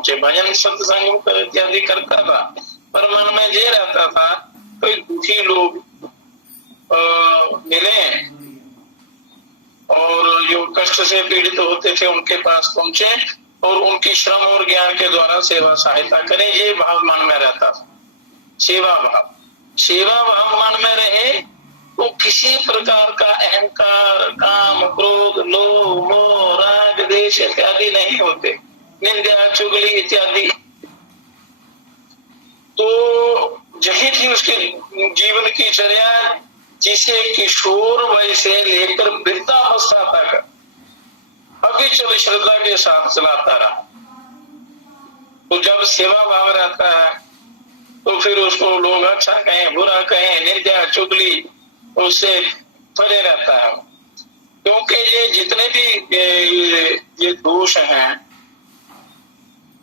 पहुंचे। भजन सत्संग इत्यादि करता था, पर मन में ये रहता था कोई दुखी लोग मिले और जो कष्ट से पीड़ित होते थे उनके पास पहुंचे और उनकी श्रम और ज्ञान के द्वारा सेवा सहायता करें, ये भाव मन में रहता था। सेवा भाव मन में रहे तो किसी प्रकार का अहंकार, काम, क्रोध, लोभ, मोह, राग, द्वेष इत्यादि नहीं होते, निंदा, चुगली इत्यादि। तो यही थी उसके जीवन की चर्या, जिसे किशोर वय से लेकर वृद्धावस्था तक अविचल श्रद्धा के साथ चलाता रहा। तो जब सेवा भाव रहता है तो फिर उसको लोग अच्छा कहें, बुरा कहें, निंदा, चुगली, उससे परे रहता है। क्योंकि ये जितने भी ये दोष हैं,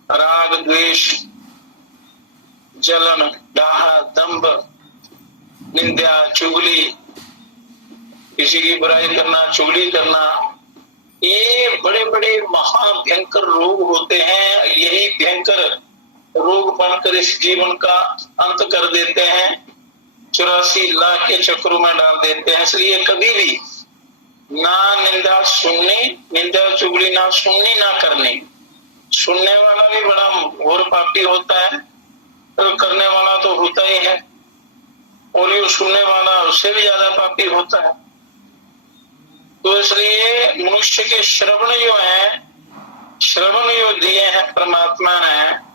राग, द्वेष, जलन, डाह, दंभ, निंदा, चुगली, किसी की बुराई करना, चुगली करना, ये बड़े बड़े महाभयंकर रोग होते हैं। यही भयंकर रोग बनकर इस जीवन का अंत कर देते हैं, 84 लाख के चक्रों में डाल देते हैं। इसलिए कभी भी ना निंदा सुननी, निंदा चुगली ना सुननी ना करनी। सुनने वाला भी बड़ा घोर पापी होता है, तो करने वाला तो होता ही है, और ये सुनने वाला उससे भी ज्यादा पापी होता है। तो इसलिए मनुष्य के श्रवण जो है, श्रवण जो दिए हैं परमात्मा ने,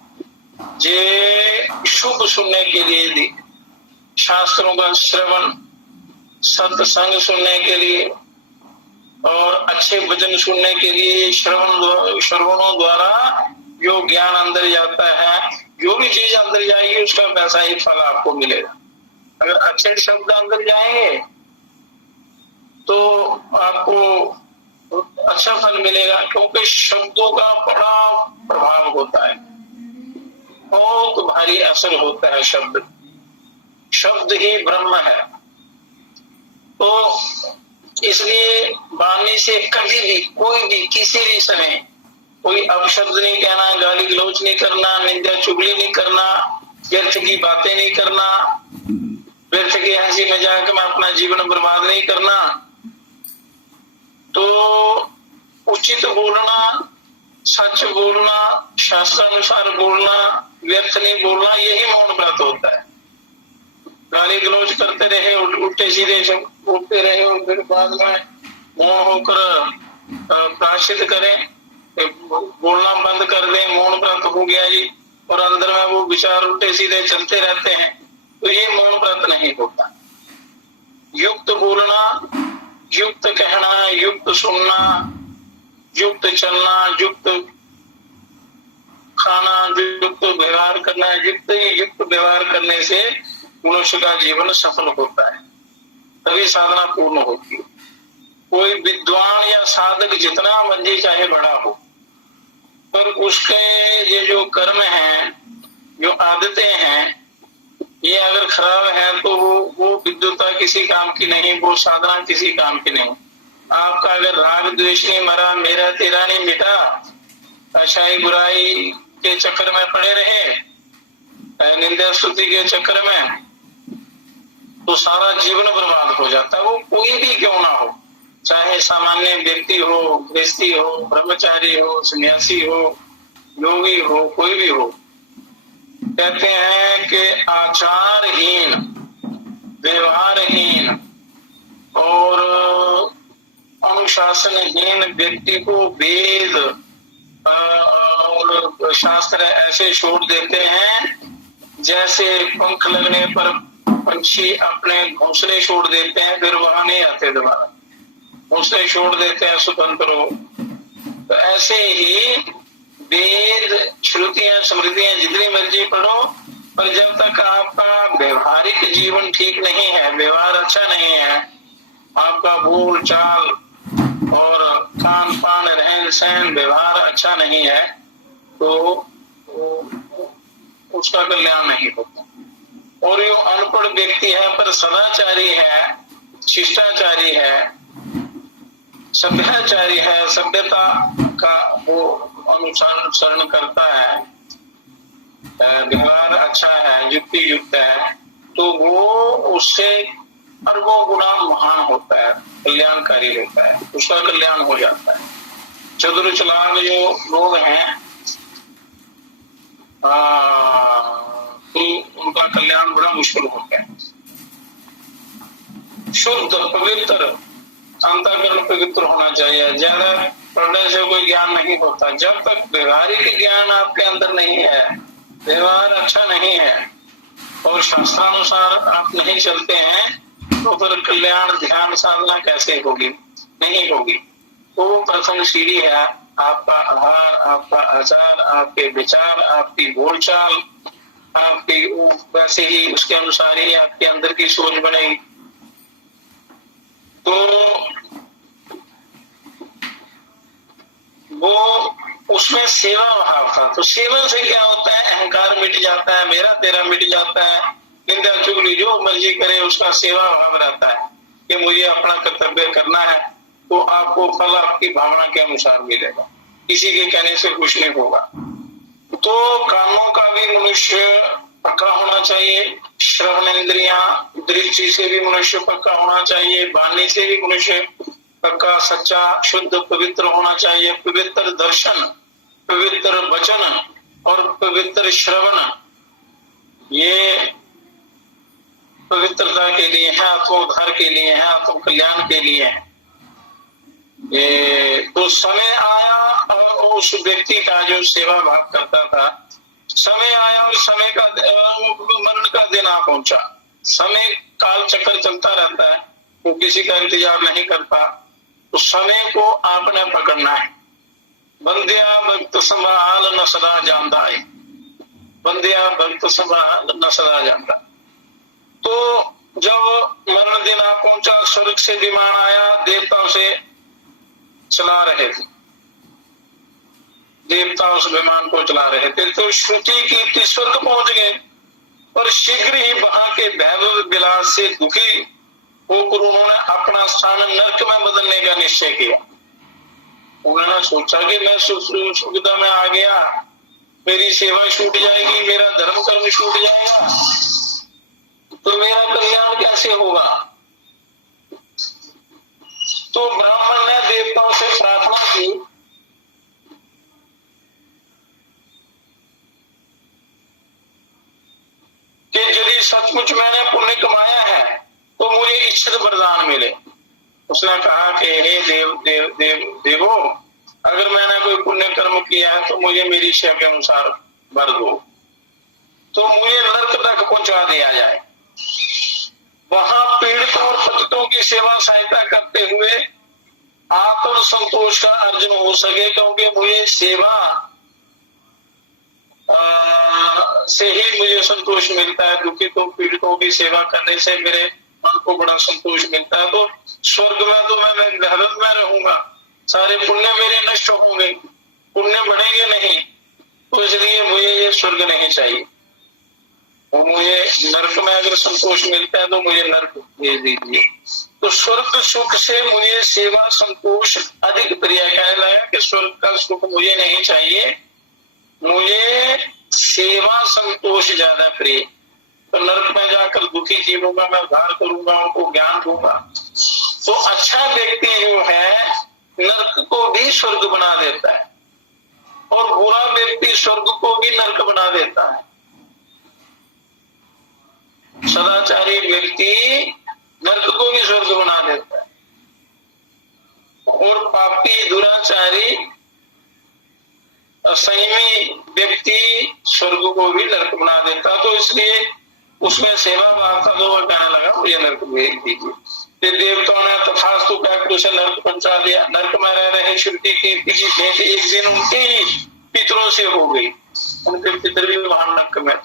जे शुभ सुनने के लिए दी, शास्त्रों का श्रवण, सत्संग सुनने के लिए और अच्छे भजन सुनने के लिए, श्रवणों द्वारा जो ज्ञान अंदर जाता है, जो भी चीज अंदर जाएगी उसका वैसा ही फल आपको मिलेगा। अगर अच्छे शब्द अंदर जाएंगे तो आपको अच्छा फल मिलेगा, क्योंकि शब्दों का बड़ा प्रभाव होता है, बहुत भारी असर होता है। शब्द ही ब्रह्म है। तो इसलिए वाणी से कभी भी, कोई भी, किसी भी समय कोई अपशब्द नहीं कहना, गाली गलौच नहीं करना, निंदा चुगली नहीं करना, व्यर्थ की बातें नहीं करना, व्यर्थ की हंसी मजाक में अपना जीवन बर्बाद नहीं करना। तो उचित बोलना, सच बोलना, शास्त्रानुसार बोलना, व्यर्थ नहीं बोलना, यही मौन व्रत होता है। गाली गलौज करते रहे, उल्टे सीधे बोलते रहे और फिर बाद में मौन होकर प्रायश्चित करें, बोलना बंद कर दें, मौन व्रत हो गया जी, और अंदर में वो विचार उल्टे सीधे चलते रहते हैं, तो ये मौन व्रत नहीं होता। युक्त बोलना, युक्त कहना, युक्त सुनना, युक्त चलना, युक्त खाना, युक्त व्यवहार करना, युक्त व्यवहार करने से मनुष्य का जीवन सफल होता है, तभी साधना पूर्ण होती है। कोई विद्वान या साधक जितना मंजिल चाहे बड़ा हो, पर उसके ये जो कर्म हैं, जो आदतें हैं, ये अगर खराब है तो वो विद्वता किसी काम की नहीं, वो साधना किसी काम की नहीं। आपका अगर राग द्वेष नहीं मरा, मेरा तेरा नहीं मिटा, अच्छाई बुराई के चक्कर में पड़े रहे, निंदा स्तुति के चक्कर में, तो सारा जीवन बर्बाद हो जाता है। वो कोई भी क्यों ना हो, चाहे सामान्य व्यक्ति हो, गृहस्थी हो, ब्रह्मचारी हो, सन्यासी हो, योगी हो, कोई भी हो। कहते हैं कि आचारहीन, व्यवहारहीन और अनुशासनहीन व्यक्ति को वेद और शास्त्र ऐसे छोड़ देते हैं जैसे पंख लगने पर पंछी अपने घोंसले छोड़ देते हैं, फिर वहां नहीं आते दोबारा, घोंसले छोड़ देते हैं स्वतंत्र हो। तो ऐसे ही वेद, श्रुतियां, स्मृतियां जितनी मर्जी पढ़ो, पर जब तक आपका व्यवहारिक जीवन ठीक नहीं है, व्यवहार अच्छा नहीं है, आपका बोल चाल और खान पान, रहन सहन, व्यवहार अच्छा नहीं है, तो उसका कल्याण नहीं होता। और जो अनपढ़ व्यक्ति है पर सदाचारी है, शिष्टाचारी है, सभ्याचारी है, सभ्यता का वो अनुसरण करता है, व्यवहार अच्छा है, युक्ति युक्त है, तो वो उससे अरबों गुना महान होता है, कल्याणकारी होता है, उसका कल्याण हो जाता है। चतुर चालाक जो लोग हैं तो उनका कल्याण बड़ा मुश्किल होता है। शुद्ध पवित्र अंतःकरण पवित्र होना चाहिए। ज्यादा पढ़ने से कोई ज्ञान नहीं होता। जब तक व्यवहारिक ज्ञान आपके अंदर नहीं है, व्यवहार अच्छा नहीं है और शास्त्रानुसार आप नहीं चलते हैं, तो फिर कल्याण ध्यान साधना कैसे होगी? नहीं होगी। तो प्रथम सीढ़ी है आपका आहार, आपका आचार, आपके विचार, आपकी बोलचाल, आपकी वैसे ही उसके अनुसार ही आपके अंदर की सोच बनेगी। तो वो उसमें सेवा भाव था। तो सेवा से क्या होता है? अहंकार मिट जाता है, मेरा तेरा मिट जाता है, निंदा चुगली जो मर्जी करे उसका सेवा भाव रहता है कि मुझे अपना कर्तव्य करना है। तो आपको फल आपकी भावना के अनुसार मिलेगा, किसी के कहने से कुछ नहीं होगा। तो कानों का भी मनुष्य पक्का होना चाहिए, श्रवण इंद्रियां, दृष्टि से भी मनुष्य पक्का होना चाहिए, वाणी से भी मनुष्य पक्का सच्चा शुद्ध पवित्र होना चाहिए। पवित्र दर्शन, पवित्र वचन और पवित्र श्रवण, ये पवित्रता के लिए है, आत्मोद्धार के लिए है, आत्म कल्याण के लिए है। ये तो समय आया और उस व्यक्ति का जो सेवा भाव करता था, समय आया और समय का मरण का दिन आ पहुंचा। समय काल चक्कर चलता रहता है, वो किसी का इंतजार नहीं करता। तो समय को आपने पकड़ना है। बंदिया भक्त संभाल न सदा जानता है, बंदिया भक्त संभाल न सदा जानता। तो जब मरण दिन आ पहुंचा, स्वर्ग से विमान आया, देवताओं से चला रहे थे, देवता उस विमान को चला रहे थे। तो श्रुति कीर्ति स्वर्ग पहुंच गए, पर शीघ्र ही वहां के वैभव विलास से दुखी होकर उन्होंने अपना स्थान नरक में बदलने का निश्चय किया। उन्होंने सोचा कि मैं सुविधा में आ गया, मेरी सेवा छूट जाएगी, मेरा धर्म कर्म छूट जाएगा, तो मेरा कल्याण कैसे होगा? तो ब्राह्मण ने देवताओं से प्रार्थना की कि यदि सचमुच मैंने पुण्य कमाया है तो मुझे इच्छित वरदान मिले। उसने कहा कि हे देवो, अगर मैंने कोई पुण्य कर्म किया है तो मुझे मेरी इच्छा के अनुसार वर दो, तो मुझे नरक तक पहुंचा दिया जाए। वहां पीड़ितों और पतितों की सेवा सहायता करते हुए आत्म संतोष का अर्जन हो सके, क्योंकि मुझे सेवा से ही मुझे संतोष मिलता है। दुखितों पीड़ितों की सेवा करने से मेरे मन को बड़ा संतोष मिलता है। तो स्वर्ग में तो मैं गहरत में रहूंगा, सारे पुण्य मेरे नष्ट होंगे, पुण्य बढ़ेंगे नहीं, तो इसलिए मुझे ये स्वर्ग नहीं चाहिए। और मुझे नरक में अगर संतोष मिलता है तो मुझे नरक भेज दीजिए। तो स्वर्ग सुख से मुझे सेवा संतोष अधिक प्रिय। कहने लगा कि स्वर्ग का सुख मुझे नहीं चाहिए, मुझे सेवा संतोष ज्यादा प्रिय। तो नरक में जाकर दुखी जीवों का मैं उद्धार करूंगा, उनको ज्ञान दूंगा। तो अच्छा व्यक्ति जो है नरक को भी स्वर्ग बना देता है और बुरा व्यक्ति स्वर्ग को भी नरक बना देता है। सदाचारी व्यक्ति नरक को भी स्वर्ग बना देता है और पापी दुराचारी असंयमी व्यक्ति स्वर्ग को भी नरक बना देता। तो इसलिए उसमें सेवा भाव था, तो वह कहने लगा मुझे नरक भेज दीजिए। देवताओं ने तथास्तु कहकर उसे नरक पहुंचा दिया। नरक में रह रहे श्रुति की भेंट एक दिन उनके ही पितरों से हो गई। उनके पितर भी वहां नरक में।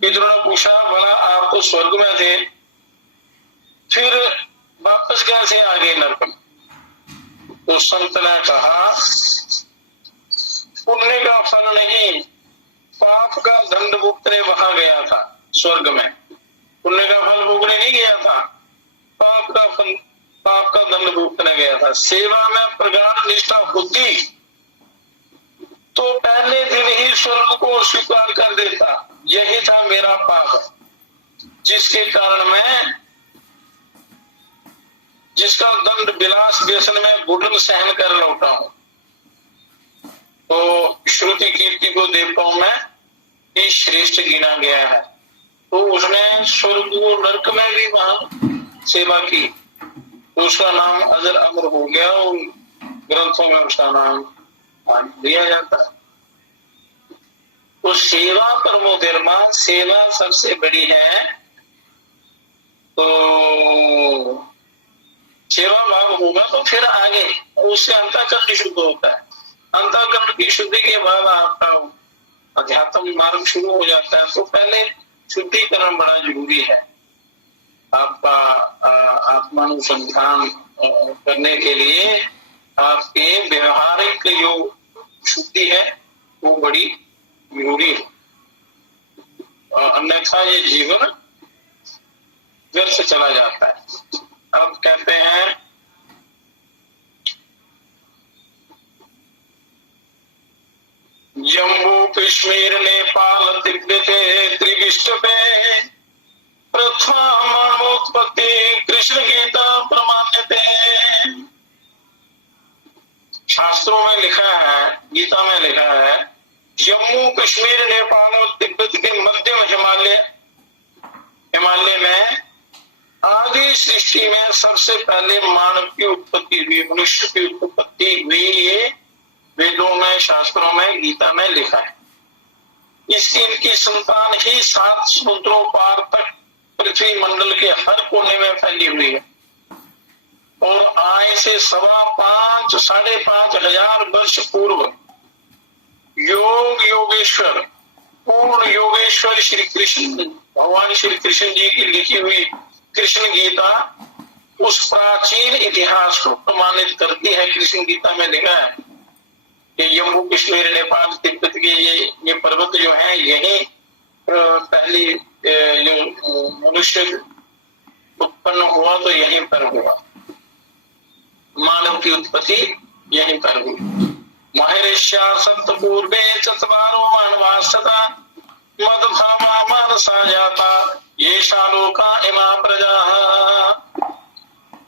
पितरों ने पूछा, भला आप तो स्वर्ग में थे, फिर वापस कैसे आ गए नरक में? तो संत ने कहा, पुण्य का फल नहीं, पाप का दंड भुगतने वहां गया था स्वर्ग में। पुण्य का फल भोगने नहीं गया था, पाप का दंड भुगतने गया था। सेवा में प्रगाढ़ निष्ठा होती तो पहले दिन ही स्वर्ग को स्वीकार कर देता। यही था मेरा पाप, जिसके कारण मैं, जिसका दंड विलास व्यसन में घुटन सहन कर लौटा हूं। तो श्रुति कीर्ति को देवताओं में ही श्रेष्ठ गिना गया है। तो उसने स्वर्ग नरक में भी वहां सेवा की, तो उसका नाम अजर अमर हो गया और ग्रंथों में उसका नाम दिया जाता है। तो सेवा परमो धर्मा, सेवा सबसे बड़ी है। तो सेवा भाव होगा तो फिर आगे उससे अंतःकरण शुद्ध होता है। अंतःकरण की शुद्धि के बाद आपका अध्यात्म मार्ग शुरू हो जाता है। तो पहले शुद्धिकरण बड़ा जरूरी है। आपका आत्मानुसंधान करने के लिए आपके व्यवहारिक जो शुद्धि है वो बड़ी जरूरी है, अन्यथा ये जीवन व्यर्थ चला जाता है। अब कहते हैं जम्मू कश्मीर नेपाल तिब्बत त्रिविष्ट पे प्रथमोत्पत्ति कृष्ण गीता प्रमाण्यते। शास्त्रों में लिखा है, गीता में लिखा है, जम्मू कश्मीर नेपाल और तिब्बत के मध्यम हिमालय में आदि सृष्टि में सबसे पहले मानव की उत्पत्ति हुई, मनुष्य की उत्पत्ति हुई। ये वेदों में, शास्त्रों में, गीता में लिखा है। इनकी संतान ही 7 समुद्रों पार तक पृथ्वी मंडल के हर कोने में फैली हुई है। और आज से 5.5 साढ़े 5 हजार वर्ष पूर्व योगेश्वर, पूर्ण योगेश्वर श्री कृष्ण, भगवान श्री कृष्ण जी की लिखी हुई कृष्ण गीता उस प्राचीन इतिहास को प्रमाणित करती है। कृष्ण गीता में लिखा है कि जम्मू कश्मीर नेपाल तिब्बत के ये पर्वत जो है, यही पहली जो मनुष्य उत्पन्न हुआ तो यहीं पर हुआ, मानव की उत्पत्ति यहीं पर हुई। महर्षिया सप्त पूर्वे चत्वारो मानवास्तथा मदभावा मानसा जाता ये शालोका इमा प्रजा।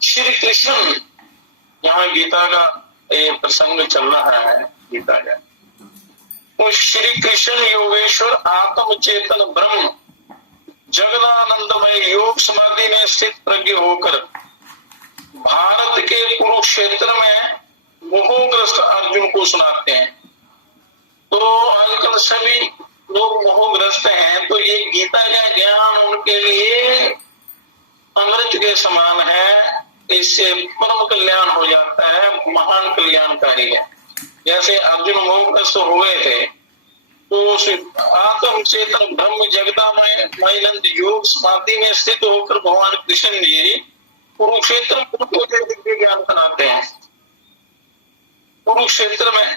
श्री कृष्ण, यहाँ गीता का ये प्रसंग चल रहा है, गीता का। उस श्री कृष्ण योगेश्वर आत्म चेतन ब्रह्म जगदानंदमय योग समाधि में स्थित प्रज्ञ होकर भारत के कुरुक्षेत्र में मोहग्रस्त अर्जुन को सुनाते हैं। तो आजकल सभी लोग मोहग्रस्त हैं, तो ये गीता का ज्ञान उनके लिए अमृत के समान है। इससे परम कल्याण हो जाता है, महान कल्याणकारी है। जैसे अर्जुन मोहग्रस्त हुए थे, तो आत्म चेतन ब्रह्म जगदामय योग समाधि में स्थित होकर भगवान कृष्ण जी कुरुक्षेत्र को दिव्य ज्ञान बनाते हैं। कुरुक्षेत्र में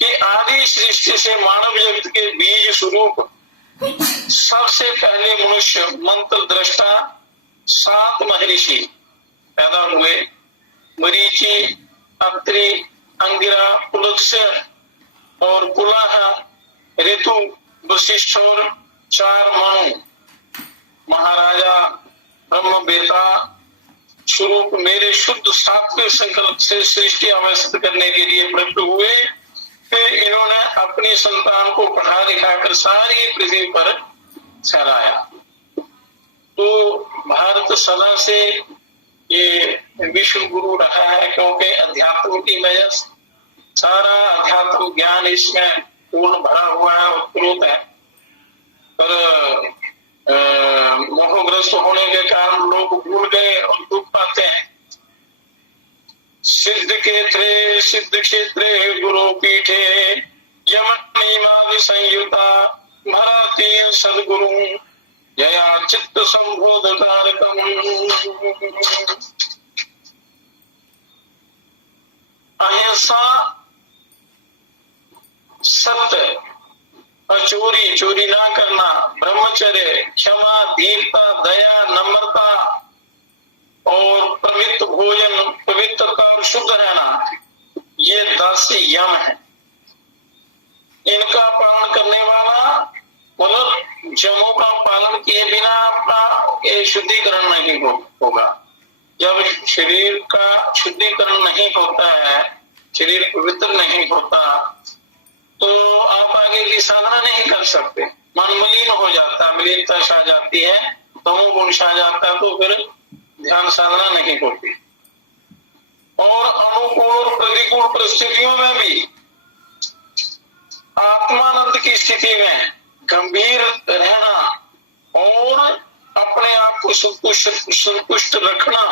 कि आदि सृष्टि से मानव जगत के बीज स्वरूप सबसे पहले मनुष्य मंत्र दृष्टा 7 महर्षि पैदा हुए। मरीचि, अत्रि, अंगिरा, पुलत्स्य और पुलाह, ऋतु, वशिष्ठ और 4 मनु महाराजा ब्रह्म बेता स्वरूप मेरे शुद्ध सात्विक संकल्प से सृष्टि अवस्थित करने के लिए प्रकट हुए। फिर इन्होंने अपनी संतान को पढ़ा लिखाकर सारी पृथ्वी पर फैलाया। तो भारत सदा से ये विश्व गुरु रहा है, क्योंकि अध्यात्म की वजह से सारा अध्यात्म ज्ञान इसमें पूर्ण भरा हुआ है, उत्प्रोत है। पर मोहग्रस्त होने के कारण लोग भूल गए और दुख पाते हैं। सिद्ध क्षेत्रे गुरु पीठे यमनिमादि संयुता भराती सदगुरु जया चित्त संबोध कारकम। अहिंसा, सत्य, चोरी, चोरी ना करना, ब्रह्मचर्य, क्षमा, धीरता, दया, नम्रता और पवित्र भोजन, पवित्रता और शुद्ध रहना, ये 10 यम है। इनका पालन करने वाला, मतलब जमों का पालन किए बिना आपका ये शुद्धिकरण नहीं होगा। जब शरीर का शुद्धिकरण नहीं होता है, शरीर पवित्र नहीं होता, तो आप आगे की साधना नहीं कर सकते। मन मलिन हो जाता, मलिनता छा जाती है, तमोगुण छा जाता, तो फिर ध्यान साधना नहीं होती। और अनुकूल और प्रतिकूल परिस्थितियों में भी आत्मानंद की स्थिति में गंभीर रहना और अपने आप को संतुष्ट रखना,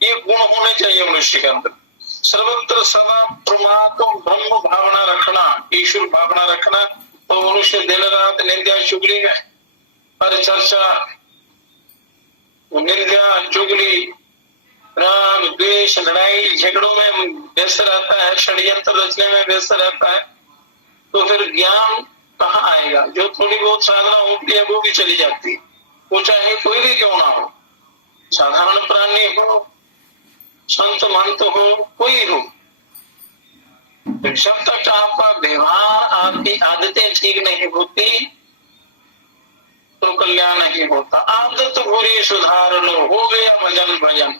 ये गुण होने चाहिए मनुष्य के अंदर। सर्वत्र सदा परमात्मा ब्रह्म भावना रखना, ईश्वर भावना रखना, तो मनुष्य दिन रात निंदा चुगली में, हर चर्चा, निंदा चुगली, राग द्वेष, लड़ाई झगड़ों में व्यस्त रहता है, षड्यंत्र रचने में व्यस्त रहता है, तो फिर ज्ञान कहाँ आएगा? जो थोड़ी बहुत साधना होती है वो भी चली जाती है, वो चाहे कोई भी क्यों ना हो, साधारण प्राणी हो, संत मंत हो, कोई हो, जब तक आपका व्यवहार, आपकी आदतें ठीक नहीं होती तो कल्याण नहीं होता। आदत बुरी सुधार लो, हो गया भजन भजन,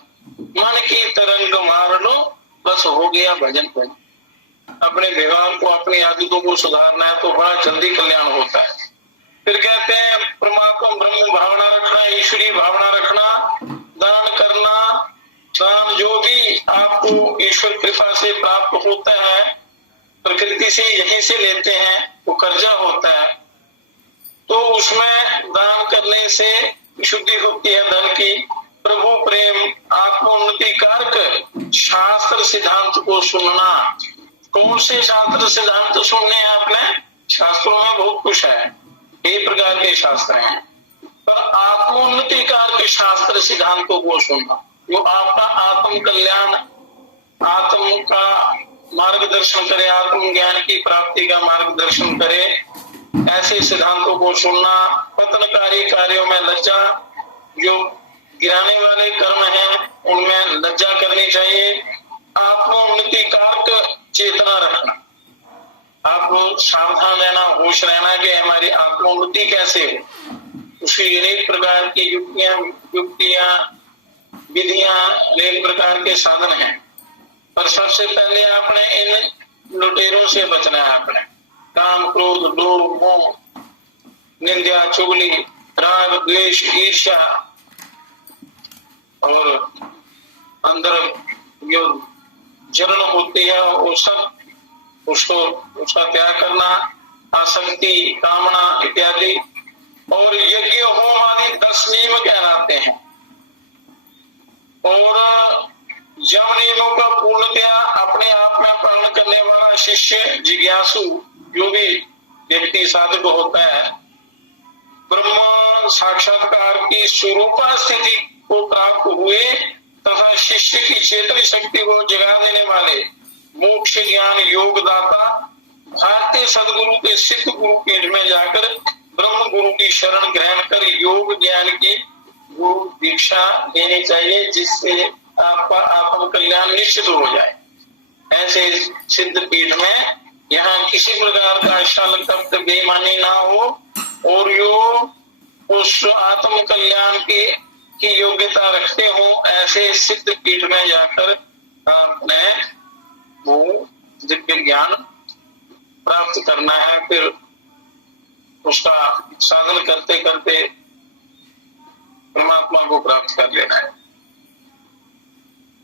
मन की तरंग मार लो, बस हो गया भजन भजन। अपने व्यवहार को, अपनी आदतों को सुधारना है तो बड़ा जल्दी कल्याण होता है। फिर कहते हैं परमात्मा ब्रह्म भावना रखना, ईश्वरी भावना रखना, दान करना, दान जो भी आपको ईश्वर कृपा से प्राप्त होता है, प्रकृति से यहीं से लेते हैं, वो कर्जा होता है, तो उसमें दान करने से शुद्धि होती है धन की। प्रभु प्रेम, आत्मोन्नति कारक शास्त्र सिद्धांत को सुनना। कौन से शास्त्र सिद्धांत सुनने आपने? शास्त्रों में बहुत कुछ है, कई प्रकार के शास्त्र हैं, पर आत्मोन्नति कारक शास्त्र सिद्धांतों को सुनना, जो आपका आत्म कल्याण, आत्म का मार्गदर्शन करे, आत्म ज्ञान की प्राप्ति का मार्गदर्शन करे, ऐसे सिद्धांतों को सुनना। पतनकारी कार्यों में लज्जा, जो गिराने वाले कर्म हैं उनमें लज्जा करनी चाहिए। आत्मोन्नति कारक चेतना रखना, आपको सावधान रहना, होश रहना कि हमारी आत्मोन्नति कैसे हो। उसकी अनेक प्रकार की युक्तियां, विधियां, अनेक प्रकार के साधन हैं, पर सबसे पहले आपने इन लुटेरों से बचना है। आपने काम, क्रोध, लोभ, मोह, निंदा, चुगली, राग, द्वेष, ईर्ष्या और अंदर जो जलन होती है वो सब, उसका त्याग करना, आसक्ति, कामना इत्यादि। और यज्ञ होम आदि 10 नियम कहलाते हैं। और जम नियमों का पूर्णतया अपने आप में पालन करने वाला शिष्य, जिज्ञासु, जो भी व्यक्ति साधक होता है, ब्रह्म साक्षात्कार की स्वरूपा स्थिति को प्राप्त हुए तथा शिष्य की चेतन शक्ति को जगा देने वाले मोक्ष ज्ञान योगदाता भारतीय सदगुरु के सिद्ध गुरु पीठ में जाकर ब्रह्म गुरु की शरण ग्रहण कर योग ज्ञान की गुरु दीक्षा देनी चाहिए, जिससे आपका आत्म कल्याण निश्चित हो जाए। ऐसे सिद्ध पीठ में यहाँ किसी प्रकार का छल, कपट, बेईमानी ना हो, और जो उस आत्म कल्याण की योग्यता रखते हो, ऐसे सिद्ध पीठ में जाकर आपने वो दिव्य ज्ञान प्राप्त करना है। फिर उसका साधन करते करते परमात्मा को प्राप्त कर लेना है।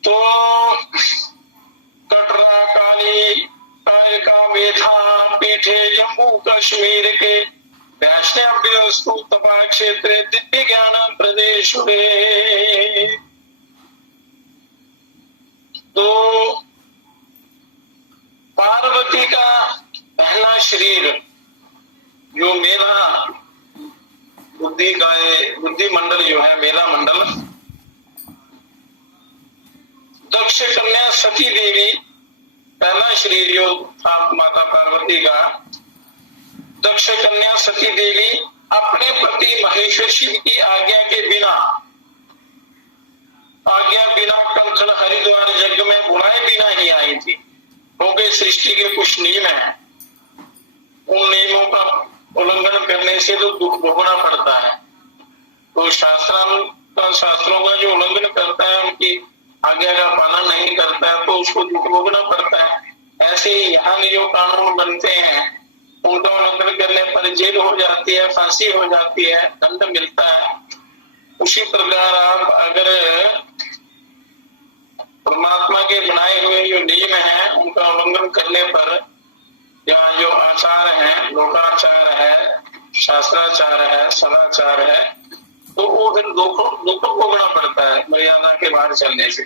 तो कटरा काली का मेधा पीठे जम्मू कश्मीर के वैष्णव्यस्तु तपा क्षेत्र दिव्य ज्ञान प्रदेश में। तो पार्वती का पहला शरीर जो मेरा बुद्धि मंडल जो है, मेरा मंडल, दक्ष कन्या सती देवी पहला शरीर जो था माता पार्वती का, दक्ष कन्या सती देवी अपने पति महेश्वर शिव की आज्ञा बिना कंकण हरिद्वार यज्ञ में बुलाए बिना ही आई थी, क्योंकि सृष्टि के कुछ नियम हैं। उन नियमों का उल्लंघन करने से तो दुख भोगना पड़ता है। तो शास्त्रों का जो उल्लंघन करता है, उनकी आज्ञा का पालन नहीं करता है, तो उसको दुख भोगना पड़ता है। ऐसे ही यहाँ जो कानून बनते हैं, उनका उल्लंघन करने पर जेल हो जाती है, फांसी हो जाती है, दंड मिलता है। उसी प्रकार आप अगर परमात्मा के बनाए हुए जो नियम है, उनका उल्लंघन करने पर या जो आचार है, लोकाचार है, शास्त्राचार है, सदाचार है, तो वो फिर दुख भोगना पड़ता है मर्यादा के बाहर चलने से।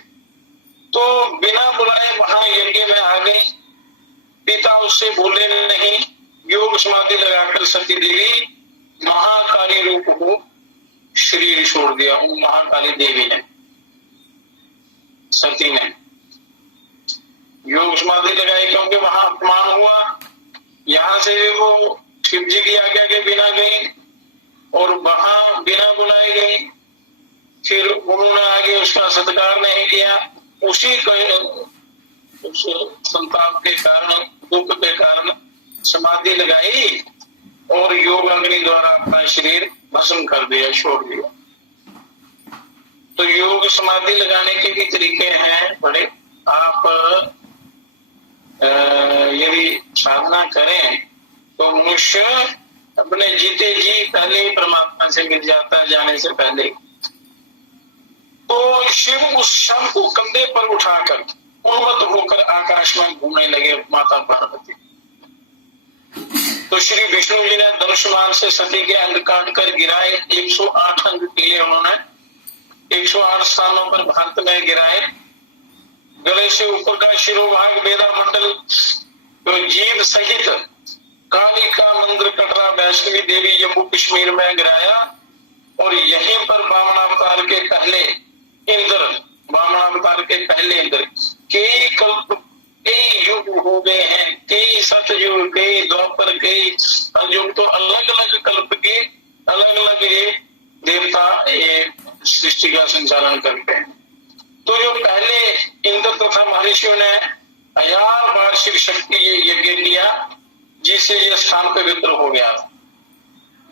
तो बिना बुलाए वहां यज्ञ में आ गई, पिता उससे बोले नहीं, योग समाधि लगाकर सती देवी महाकाली रूप को शरीर छोड़ दिया। उन महाकाली देवी ने, सती ने योग समाधि लगाई, क्योंकि वहां अपमान हुआ। यहाँ से भी वो शिव जी की आज्ञा के बिना गई और वहां बिना बुलाए गई। फिर उन्होंने आगे उसका सत्कार नहीं किया। उसी संताप के कारण, दुख के कारण समाधि लगाई और योग अग्नि द्वारा अपना शरीर भस्म कर दिया, छोड़ दिया। तो योग समाधि लगाने के भी तरीके हैं बड़े। आप यदि साधना करें तो मनुष्य अपने जीते जी पहले ही परमात्मा से मिल जाता है, जाने से पहले। तो शिव उस शव को कंधे पर उठाकर उन्मत्त होकर आकाश में घूमने लगे, माता पार्वती। तो श्री विष्णु जी ने धनुष्मान से सती के अंग काट कर गिराए। 108 अंग किए उन्होंने, 108 स्थानों पर भारत में गिराए। गले से ऊपर का शिरोभाग वेदा मंडल तो जीव सहित काली का मंदिर कटरा वैष्णवी देवी जम्मू कश्मीर में गिराया। और यहीं पर वामनावतार के पहले इंद्र, वामनावतार के पहले इंद्र, कई कल्प, कई युग हो गए हैं, कई सतयुग, कई द्वापर, कई युग, तो अलग अलग कल्प के अलग अलग ये देवता ये सृष्टि का संचालन करते हैं। तो जो पहले इंद्र तथा महर्षियों ने 1000 बार शिव शक्ति ये यज्ञ किया, जिससे ये स्थान पवित्र हो गया।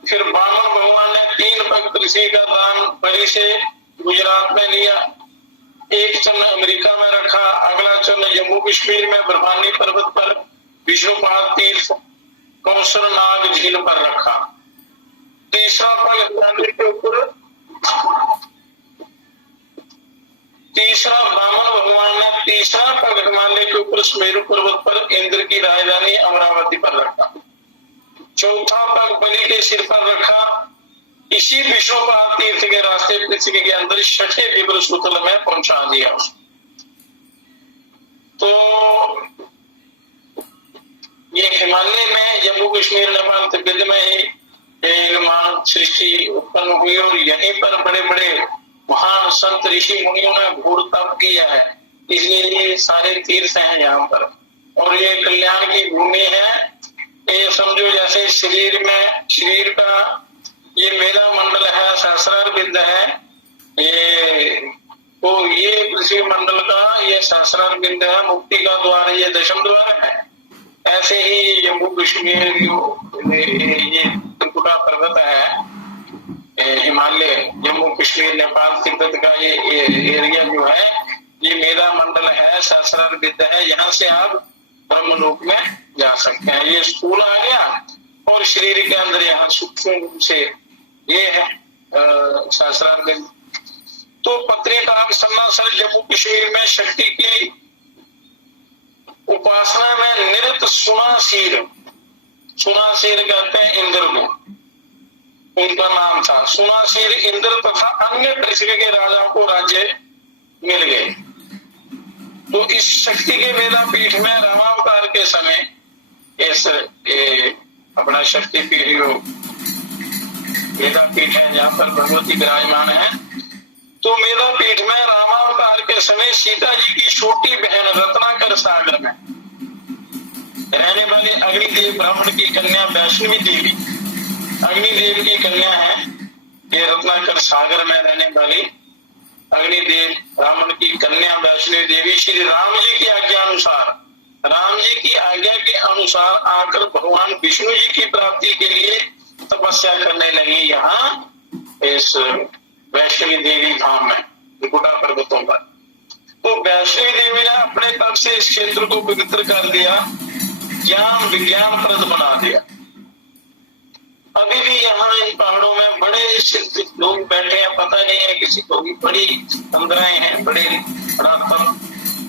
फिर वामन भगवान ने 3 पग ऋषि का दान बलि से गुजरात में लिया। एक चरण अमेरिका में रखा, अगला चरण जम्मू कश्मीर में बर्फानी पर्वत पर विष्णुपाद तीर्थ कौसर नाग झील पर रखा। तीसरा पग हिमालय के ऊपर, तीसरा वामन भगवान ने तीसरा पग हिमालय के ऊपर सुमेरु पर्वत पर इंद्र की राजधानी अमरावती पर रखा। चौथा पग बलि के सिर पर रखा। इसी विष्णुपाद तीर्थ के रास्ते पृथ्वी के अंदर छठे विवर सूतल में पहुंचा दिया उसको। तो ये हिमालय में, जम्मू कश्मीर, नेपाल, तिब्बत में ही मानव सृष्टि उत्पन्न हुई और यहीं पर बड़े बड़े महान संत ऋषि मुनियों ने घोर तप किया है, इसलिए ये सारे तीर्थ हैं यहाँ पर। और ये कल्याण की भूमि है। ये समझो जैसे शरीर में, शरीर का ये मेधा मंडल है, सहस्रार बिंद है, ये तो ये पृथ्वी मंडल का ये सहस्रार बिंद है, मुक्ति का द्वार ये दशम द्वार है। ऐसे ही जम्मू कश्मीर ये त्रिपुरा पर्वत है, हिमालय, जम्मू कश्मीर, नेपाल, तिब्बत का ये एरिया जो है, ये मेधा मंडल है, सहस्रार बिंद है। यहाँ से आप ब्रह्मलोक में जा सकते हैं। ये स्थूल आ गया और शरीर के अंदर यहाँ सूक्ष्म रूप से ये है सहस्रार बिंद। तो पत्नीटाप सन्नासर जम्मू कश्मीर में शक्ति की उपासना में निरत सुनासीर, सुनासीर कहते हैं इंद्र को, उनका नाम था सुनासीर इंद्र, तथा अन्य पृथ्वी के राजाओं को राज्य मिल गए। तो इस शक्ति के वेदापीठ में रामावतार के समय इस अपना शक्ति पीठ वेदापीठ है जहाँ पर भगवती विराजमान है। तो वेदापीठ में रामावतार के समय सीता जी की छोटी बहन रत्नाकर सागर में रहने वाली अग्निदेव ब्राह्मण की कन्या वैष्णवी देवी, अग्निदेव की कन्या है ये रत्नाकर सागर में रहने वाली अग्निदेव ब्राह्मण की कन्या वैष्णवी देवी श्री राम जी की आज्ञा अनुसार राम जी की आज्ञा के अनुसार आकर भगवान विष्णु जी की प्राप्ति के लिए तपस्या करने लगे यहाँ इस वैष्णवी देवी धाम में, त्रिकुटा पर्वतों पर। तो वैष्णवी देवी ने अपने तप से इस क्षेत्र को पवित्र कर दिया, ज्ञान विज्ञान प्रद बना दिया। अभी भी यहाँ इन पहाड़ों में बड़े सिद्ध लोग बैठे हैं, पता नहीं है किसी को भी, बड़ी तंद्राएं हैं, बड़ा तप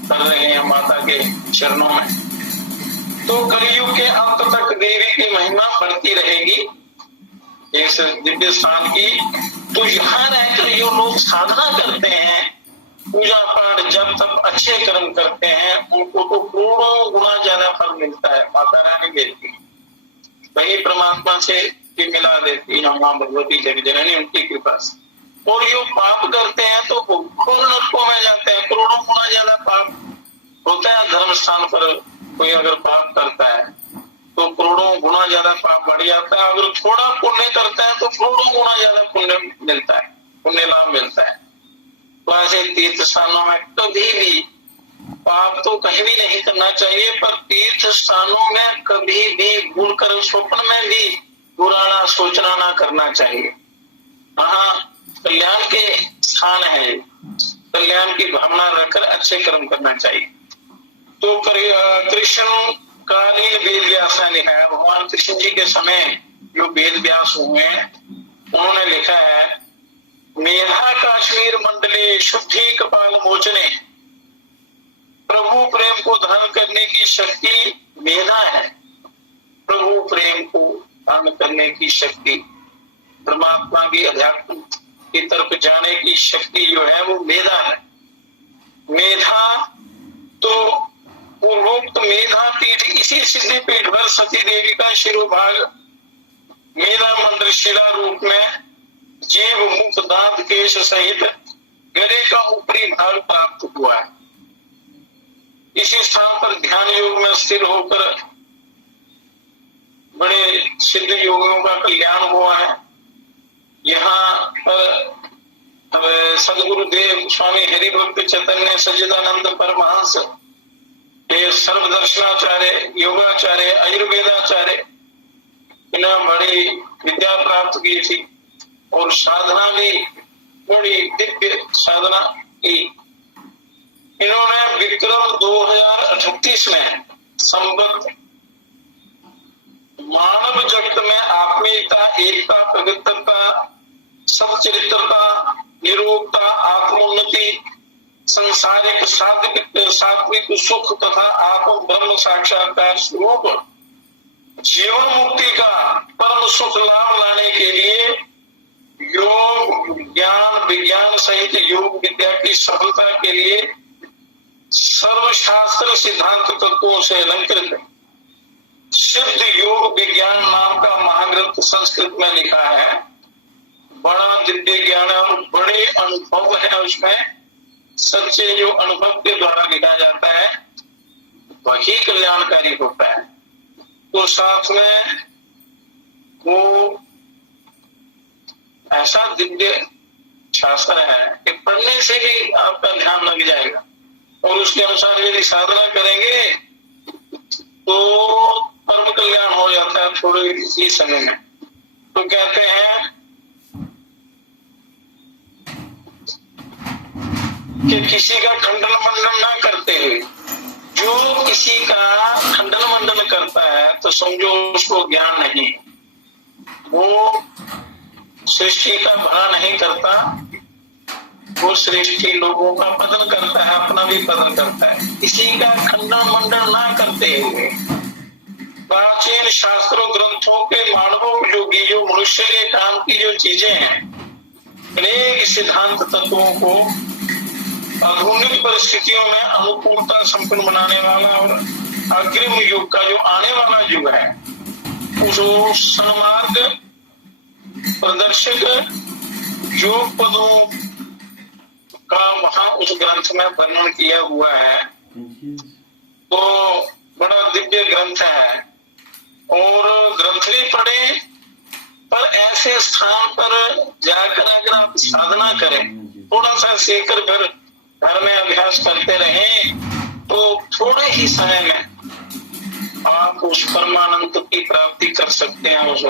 कर रहे हैं माता के चरणों में। तो कलयुग के अंत तक देवी की महिमा बढ़ती रहेगी इस दिव्य स्थान की। तो यहाँ रहकर जो लोग साधना करते हैं, पूजा पाठ जब तक अच्छे कर्म करते हैं, उनको तो करोड़ों गुना ज्यादा फल मिलता है, माता रानी देती है, वही परमात्मा से भी मिला देती है मां भगवती जग जननी उनकी कृपा से। और जो पाप करते हैं तो घोर नरकों में जाते हैं, करोड़ों गुना ज्यादा पाप होता है। धर्म स्थान पर कोई अगर पाप करता है तो करोड़ों गुना ज्यादा पाप बढ़ जाता है, अगर थोड़ा पुण्य करता है तो करोड़ों गुना ज्यादा पुण्य मिलता है, पुण्य लाभ मिलता है। तो ऐसे तीर्थ स्थानों में कभी भी पाप तो कहीं भी नहीं करना चाहिए, पर तीर्थ स्थानों में कभी भी भूल कर स्वप्न में भी बुरा ना सोचना ना करना चाहिए। हाँ, कल्याण के स्थान है, कल्याण की भावना रखकर अच्छे कर्म करना चाहिए। तो कृष्ण कालीन वेद व्यास ने लिखा है, भगवान कृष्ण जी के समय जो वेद व्यास हुए हैं उन्होंने लिखा है, मेधा काश्मीर मंडले शुद्धि कपाल मोचने, प्रभु प्रेम को धारण करने की शक्ति मेधा है। प्रभु प्रेम को धारण करने की शक्ति, परमात्मा की अध्यात्म की तरफ जाने की शक्ति जो है वो मेधा है। मेधा तो पूर्वोक्त मेधा पीठ, इसी सिद्धि पीठ पर सती देवी का शिरोभाग मेधा मंडल शिला रूप में जीव मुख दांत केश सहित गले का ऊपरी भाग प्राप्त हुआ है। इसी स्थान पर ध्यान योग में स्थिर होकर बड़े सिद्ध योगियों का कल्याण हुआ है। यहाँ पर सदगुरुदेव स्वामी हरिभक्त चैतन्य सच्चिदानंद परमहंस, ये सर्वदर्शनाचार्य, योगाचार्य, आयुर्वेदाचार्य, इन्होंने बड़ी विद्या प्राप्त की थी और साधना भी बड़ी दिव्य साधना की। इन्होंने विक्रम 2038 में संबत मानव जगत में आत्मीयता, एकता, पवित्रता, सच्चरित्रता, निरूपता, आत्मोन्नति, संसारिक सात्विक सुख तथा आत्म ब्रह्म साक्षात्कार स्वरूप जीवन मुक्ति का परम सुख लाभ लाने के लिए योग ज्ञान विज्ञान सहित योग विद्या की सफलता के लिए सर्वशास्त्र सिद्धांत तत्वों से अलंकृत सिद्ध योग विज्ञान नाम का महाग्रंथ संस्कृत में लिखा है। बड़ा दिव्य ज्ञान और बड़े अनुभव है उसमें, सच्चे जो अनुभव के द्वारा लिखा जाता है वही कल्याणकारी होता है। तो साथ में वो ऐसा दिव्य शास्त्र है कि पढ़ने से भी आपका ध्यान लग जाएगा और उसके अनुसार यदि साधना करेंगे तो परम कल्याण हो जाता है थोड़े ही समय में। तो कहते हैं कि किसी का खंडन मंडन ना करते हुए, जो किसी का खंडन मंडन करता है तो समझो उसको ज्ञान नहीं, वो सृष्टि का भला नहीं करता, वो सृष्टि लोगों का पतन करता है, अपना भी पतन करता है। किसी का खंडन मंडन ना करते हुए प्राचीन शास्त्रों ग्रंथों के मानवोपयोगी जो मनुष्य के काम की जो चीजें हैं, अनेक सिद्धांत तत्वों को आधुनिक परिस्थितियों में अनुकूलता संपन्न बनाने वाला और अग्रिम युग का जो आने वाला युग है उस सन्मार्ग प्रदर्शक योग पदों का वहां उस ग्रंथ में वर्णन किया हुआ है। तो बड़ा दिव्य ग्रंथ है और ग्रंथ भी पढ़े, पर ऐसे स्थान पर जाकर अगर आप साधना करें, थोड़ा सा सीखकर फिर घर में अभ्यास करते रहें तो थोड़े ही समय में आप उस परमानंद की प्राप्ति कर सकते हैं, उस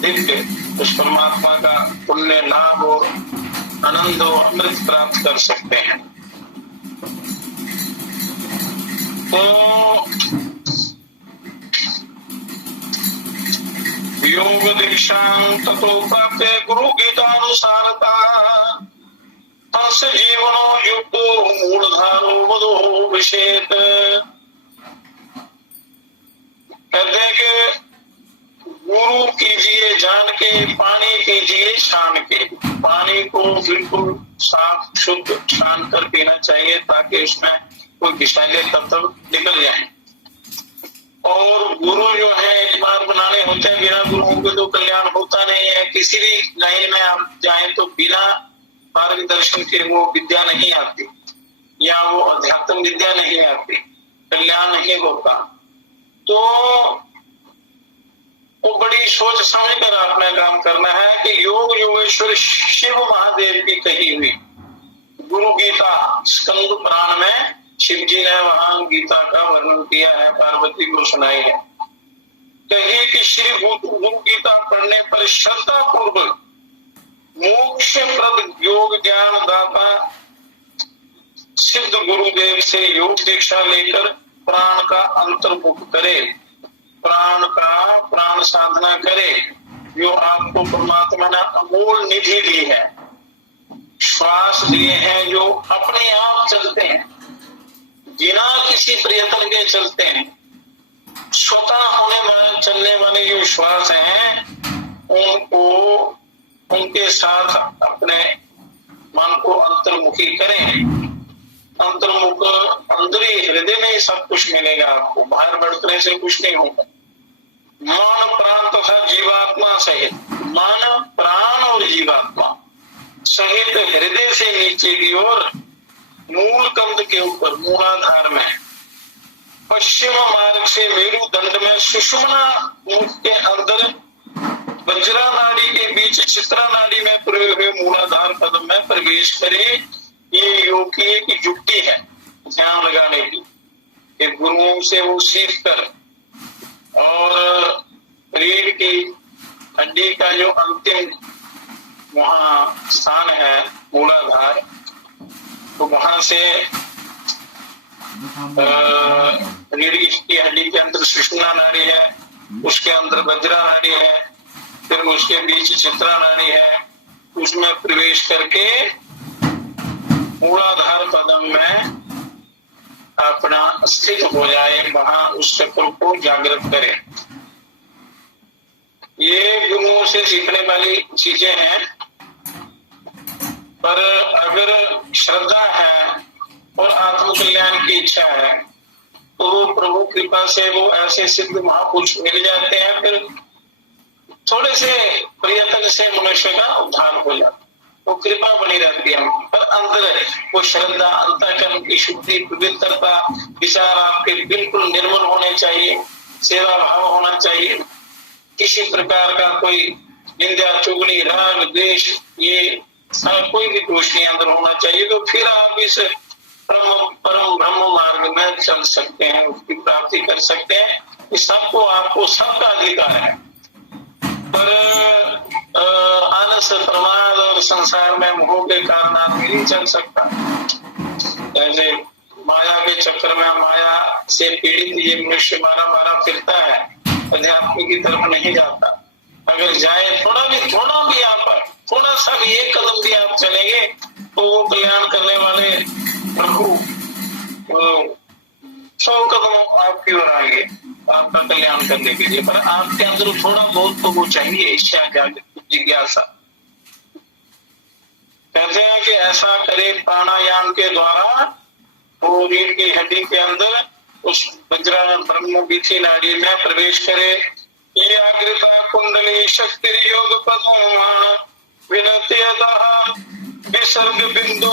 दिव्य, उस परमात्मा का पुण्य लाभ और आनंद और अमृत प्राप्त कर सकते हैं। तो योग दीक्षां ततो प्राप्ते गुरु गीतानुसारता तस्य जीवनो युक्तो मूलधारो वधो विषेत। कहते हैं कि गुरु कीजिए जान के, पानी कीजिए छान के। पानी को बिल्कुल साफ शुद्ध छान कर पीना चाहिए ताकि उसमें कोई विषैले तत्व निकल जाए। और गुरु जो है यजमान बनाने होते हैं, बिना गुरुओं के तो कल्याण होता नहीं है। किसी भी लाइन में आप जाएं तो बिना मार्गदर्शन के वो विद्या नहीं आती, या वो अध्यात्म विद्या नहीं आती, कल्याण नहीं होता। तो वो बड़ी सोच समझ कर आपने काम करना है कि योग योगेश्वर शिव महादेव की कही हुई गुरु गीता स्कंद पुराण में शिव जी ने वहां गीता का वर्णन किया है, पार्वती को सुनाई है। कही कि श्री गुरु गीता पढ़ने पर श्रद्धा पूर्वक मोक्ष प्रद योग ज्ञान दाता सिद्ध गुरुदेव से योग दीक्षा लेकर प्राण का अंतर्मुख करे, प्राण साधना करे, जो आपको परमात्मा ने अमूल निधि दी है, श्वास दिए हैं जो अपने आप चलते हैं, बिना किसी प्रयत्न के चलते हैं। स्वतः होने वाले चलने वाले जो श्वास हैं, उनको उनके साथ अपने मन को अंतर्मुखी करें। अंतर्मुख अंदरी हृदय में ही सब कुछ मिलेगा आपको, बाहर भटकने से कुछ नहीं होगा। मन प्राण तथा जीवात्मा सहित, मन प्राण और जीवात्मा सहित हृदय से नीचे की ओर मूल कंद के ऊपर मूलाधार में, पश्चिम मार्ग से मेरुदंड में सुषुम्ना मुख के अंदर वज्रा नाड़ी के बीच चित्रा नाड़ी में प्रयोग हुए मूलाधार पद में प्रवेश करें। ये योग की एक युक्ति है ध्यान लगाने की, कि गुरुओं से वो सीख कर और रीढ़ की हड्डी का जो अंतिम वहां स्थान है मूलाधार, तो वहां से रीढ़ की हड्डी के अंदर सुषुम्ना नाड़ी है, उसके अंदर वज्रा नाड़ी है, फिर उसके बीच चित्रा नाड़ी है, उसमें प्रवेश करके मूलाधार पदम में अपना स्थित हो जाए, वहां उस चक्र को जागृत करें। ये गुरुओं से सीखने वाली चीजें हैं, पर अगर श्रद्धा है और आत्म कल्याण की इच्छा है तो प्रभु कृपा से वो ऐसे सिद्ध महापुरुष मिल जाते हैं, फिर थोड़े से प्रयत्न से मनुष्य का उद्धार हो जाता, वो कृपा बनी रहती है। पर अंदर वो श्रद्धा, अंतःकरण की शुद्धि, पवित्रता, विचार आपके बिल्कुल निर्मल होने चाहिए, सेवा भाव होना चाहिए, किसी प्रकार का कोई निंदा चुगली राग द्वेष ये कोई भी दोष नहीं अंदर होना चाहिए। तो फिर आप इस परम ब्रह्म मार्ग में चल सकते हैं, उसकी प्राप्ति कर सकते हैं। इस सबको आपको सबका अधिकार है, पर आलस प्रमाद और संसार में मोह के कारण आदमी नहीं चल सकता। जैसे माया के चक्कर में, माया से पीड़ित ये मनुष्य मारा फिरता है, अध्यात्म की तरफ नहीं जाता। अगर जाए थोड़ा भी आप थोड़ा सा भी एक कदम भी आप चलेंगे तो वो कल्याण करने वाले प्रभु 100 कदम आपकी ओर आएंगे आपका कल्याण करने के लिए। पर आपके अंदर थोड़ा बहुत तो वो चाहिए, इच्छा जिज्ञासा। कहते हैं कि ऐसा करे प्राणायाम के द्वारा, वो रीढ़ की हड्डी के अंदर उस वज्रा ब्रह्म बीथी नाड़ी में प्रवेश करे। याग्रता कुंडली शक्ति योग पद्म विनत्यतः विसर्ग बिंदु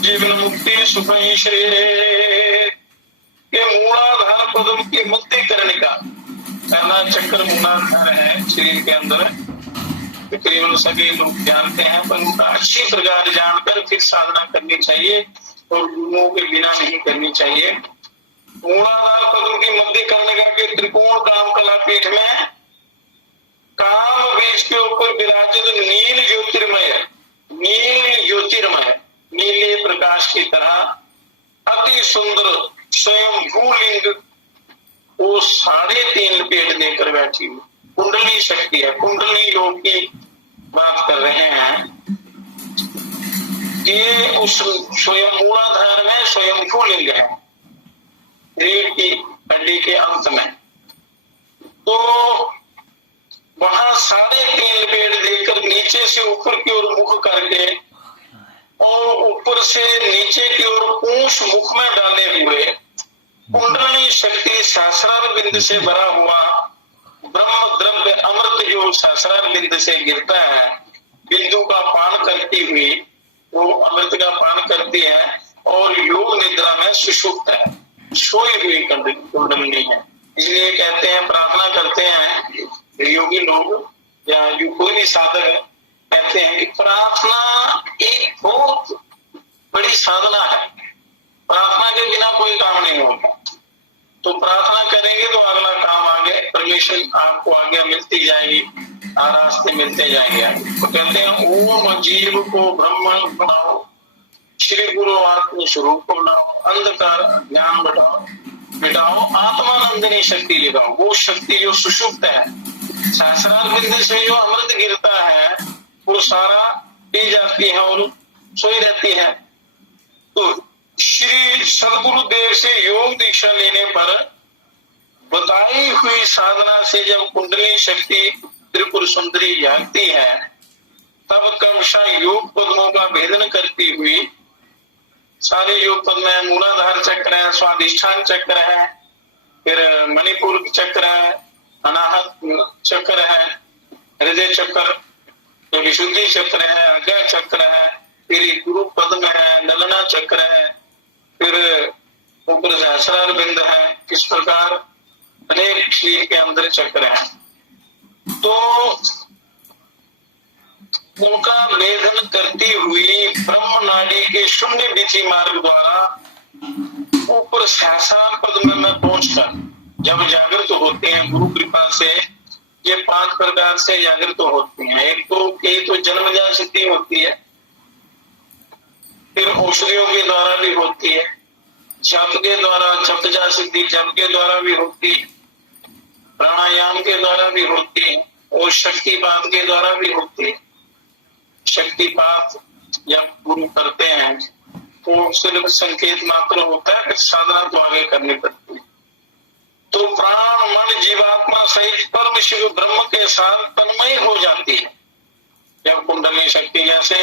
जीवन मुक्ति सुख श्री के मूलाधार पद्म की मुक्ति करने का पहला चक्कर मूलाधार है शरीर के अंदर। तकरीबन सभी लोग जानते हैं, पर उनका अच्छी प्रकार जानकर फिर साधना करनी चाहिए और गुरुओं के बिना नहीं करनी चाहिए। मूलाधार पद्म की मध्य कर्णिका के त्रिकोण काम कलापीठ में काम बीज के ऊपर विराजित नील ज्योतिर्मय नीले प्रकाश की तरह अति सुंदर स्वयं भूलिंग वो 3.5 लपेट देकर बैठी हुई कुंडली शक्ति है। कुंडली योग की बात कर रहे हैं। ये उस स्वयं मूलाधार में स्वयं भूलिंग है, रीढ़ की हड्डी के अंत में। तो वहां 3.5 लपेट देकर नीचे से ऊपर की ओर मुख करके और ऊपर से नीचे की ओर पूंछ मुख में डाले हुए कुंडली शक्ति सहस्रार बिंद से भरा हुआ ब्रह्म द्रव्य अमृत जो सहस्रार बिंद से गिरता है, बिंदु का पान करती हुई वो अमृत का पान करती है और योग निद्रा में सुषुप्त है, सोई हुई कुंडली है। इसलिए कहते हैं, प्रार्थना करते हैं योगी लोग या कोई भी साधक कहते हैं कि प्रार्थना एक बहुत बड़ी साधना है, प्रार्थना के बिना कोई काम नहीं होता। तो प्रार्थना करेंगे तो अगला काम आगे परमिशन आपको आगे मिलती जाएगी, रास्ते मिलते जाएंगे। तो कहते हैं ओम जीव को ब्रह्म बनाओ, श्री गुरु आत्म स्वरूप को बनाओ, अंधकार ज्ञान मिटाओ, आत्मानंदनी शक्ति लगाओ। वो शक्ति जो सुषुप्त है, सहस्रार बिंदु से जो अमृत गिरता है वो सारा पी जाती है और सोई रहती है। तो श्री सदगुरु देव से योग दीक्षा लेने पर बताई हुई साधना से जब कुंडली शक्ति त्रिपुर सुंदरी जागती है, तब क्रमशः योग पद्मों का भेदन करती हुई सारे योग पद्म में मूलाधार चक्र है, स्वाधिष्ठान चक्र है, फिर मणिपुर चक्र है, अनाहत चक्र है, हृदय चक्र, तो विशुद्धि चक्र है, अज्ञा चक्र है, फिर गुरु पद्म है, ललना चक्र है, फिर ऊपर सहस्रार बिंद है। इस प्रकार अनेक शरीर के अंदर चक्र है। तो उनका भेदन करती हुई ब्रह्म नाड़ी के शून्य विधि मार्ग द्वारा ऊपर सहस्रार पद्म में पहुंचकर जब जागृत होते हैं, गुरु कृपा से ये 5 प्रकार से जागृत होती हैं। एक तो जन्मजात सिद्धि होती है, फिर औषधियों के द्वारा भी होती है, जप के द्वारा जपजा सिद्धि जप के द्वारा भी होती है, प्राणायाम के द्वारा भी होती है और शक्तिपात के द्वारा भी होती है। शक्तिपात जब गुरु करते हैं तो सिर्फ संकेत मात्र होता है, फिर साधना तो आगे करनी पड़ती है। तो प्राण मन जीवात्मा सहित परम शिव ब्रह्म के साथ तन्मय हो जाती है जब कुंडली शक्ति। जैसे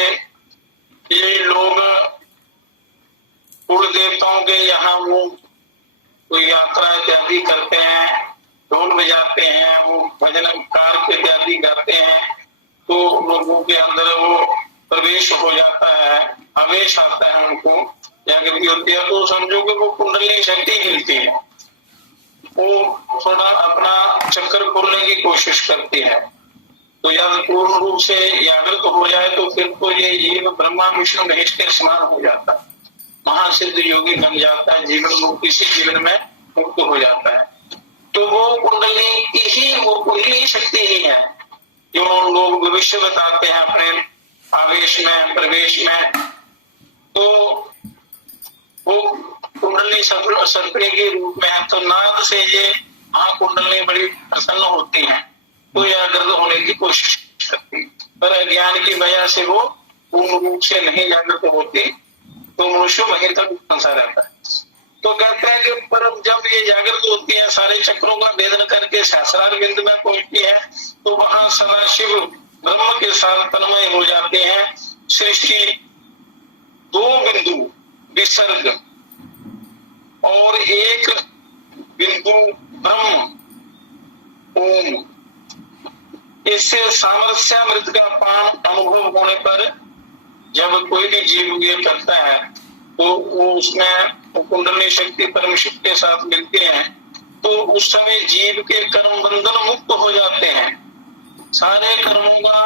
ये लोग कुल देवताओं के यहाँ वो कोई यात्रा इत्यादि करते हैं, ढोल बजाते हैं, वो भजन कारक इत्यादि गाते हैं, तो लोगों के अंदर वो प्रवेश हो जाता है, आवेश आता है, उनको जागृति होती है। तो समझो कि वो कुंडली शक्ति मिलती है, वो थोड़ा अपना चक्कर खोलने की कोशिश करती है। तो जब पूर्ण रूप से जागृत हो जाए तो फिर तो ये जीव ब्रह्मा विष्णु महेश के समान हो जाता है, महासिद्ध योगी बन जाता है, जीवन मुक्ति से जीवन में मुक्त हो जाता है। तो वो कुंडली शक्ति ही है जो लोग भविष्य बताते हैं अपने आवेश में प्रवेश में। तो वो कुंडली सर्पणी के रूप में है। तो नाद से ये महाकुंडली बड़ी प्रसन्न होती है, तो जागृत होने की कोशिश करती, पर अज्ञान की वजह से वो पूर्ण रूप से नहीं जागृत होती, तो मनुष्य वहीं तक फंसा रहता है। तो कहते हैं कि पर जब ये जागृत होती है, सारे चक्रों का भेदन करके सहस्रार बिंदु में पहुंचती है, तो वहां सदाशिव ब्रह्म के साथ तन्मय हो जाते हैं। सृष्टि 2 बिंदु विसर्ग और 1 बिंदु ब्रह्म ओम, इससे सामरस्यामृत का पान अनुभव होने पर जब कोई भी जीव ये करता है तो वो उसमें कुंडली शक्ति परम शिव के साथ मिलते हैं, तो उस समय जीव के कर्म बंधन मुक्त हो जाते हैं, सारे कर्मों का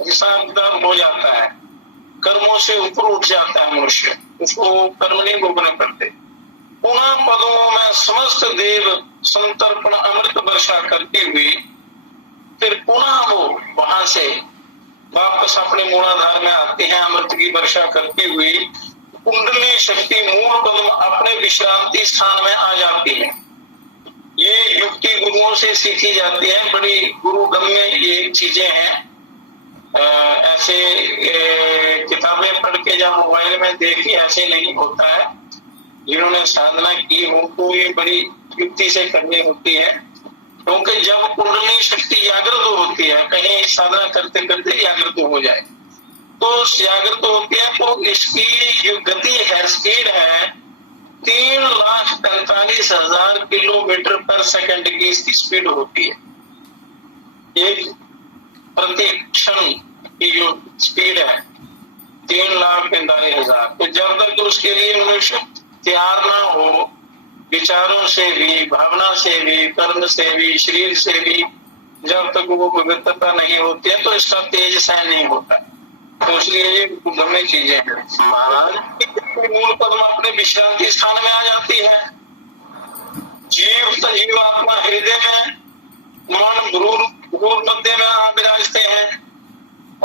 हिसाब किताब हो जाता है, कर्मों से ऊपर उठ जाता है मनुष्य, उसको कर्म नहीं भोगने पड़ते। पुनः पदों में समस्त देव संतर्पण अमृत वर्षा करती हुई फिर पुनः वो वहां से वापस अपने मूलाधार में आते हैं, अमृत की वर्षा करती हुई कुंडली शक्ति मूल पद्म अपने विश्रांति स्थान में आ जाती है। ये युक्ति गुरुओं से सीखी जाती है, बड़ी गुरुगम्य ये चीजें हैं। ऐसे किताबें पढ़ के या मोबाइल में देख के ऐसे नहीं होता है। जिन्होंने साधना की उनको ये बड़ी युक्ति से करनी होती है, क्योंकि जब कुंडली शक्ति जागृत होती है, कहीं साधना करते करते जागृत हो जाए तो जागृत होती है, तो इसकी जो गति है, स्पीड है 3,45,000 किलोमीटर पर सेकंड की इसकी स्पीड होती है। एक प्रति क्षण की जो स्पीड है 3,45,000। तो जब तक तो उसके लिए मनुष्य तैयार ना हो, विचारों से भी, भावना से भी, कर्म से भी, शरीर से भी, जब तक वो पवित्रता नहीं होती है तो इसका तेज सहन नहीं होता। तो इसलिए ये गम्य चीजें हैं। महाराज मूल पद्म अपने विश्रांति स्थान में आ जाती है। जीव आत्मा हृदय में, मन भ्रूण मध्य में विराजते हैं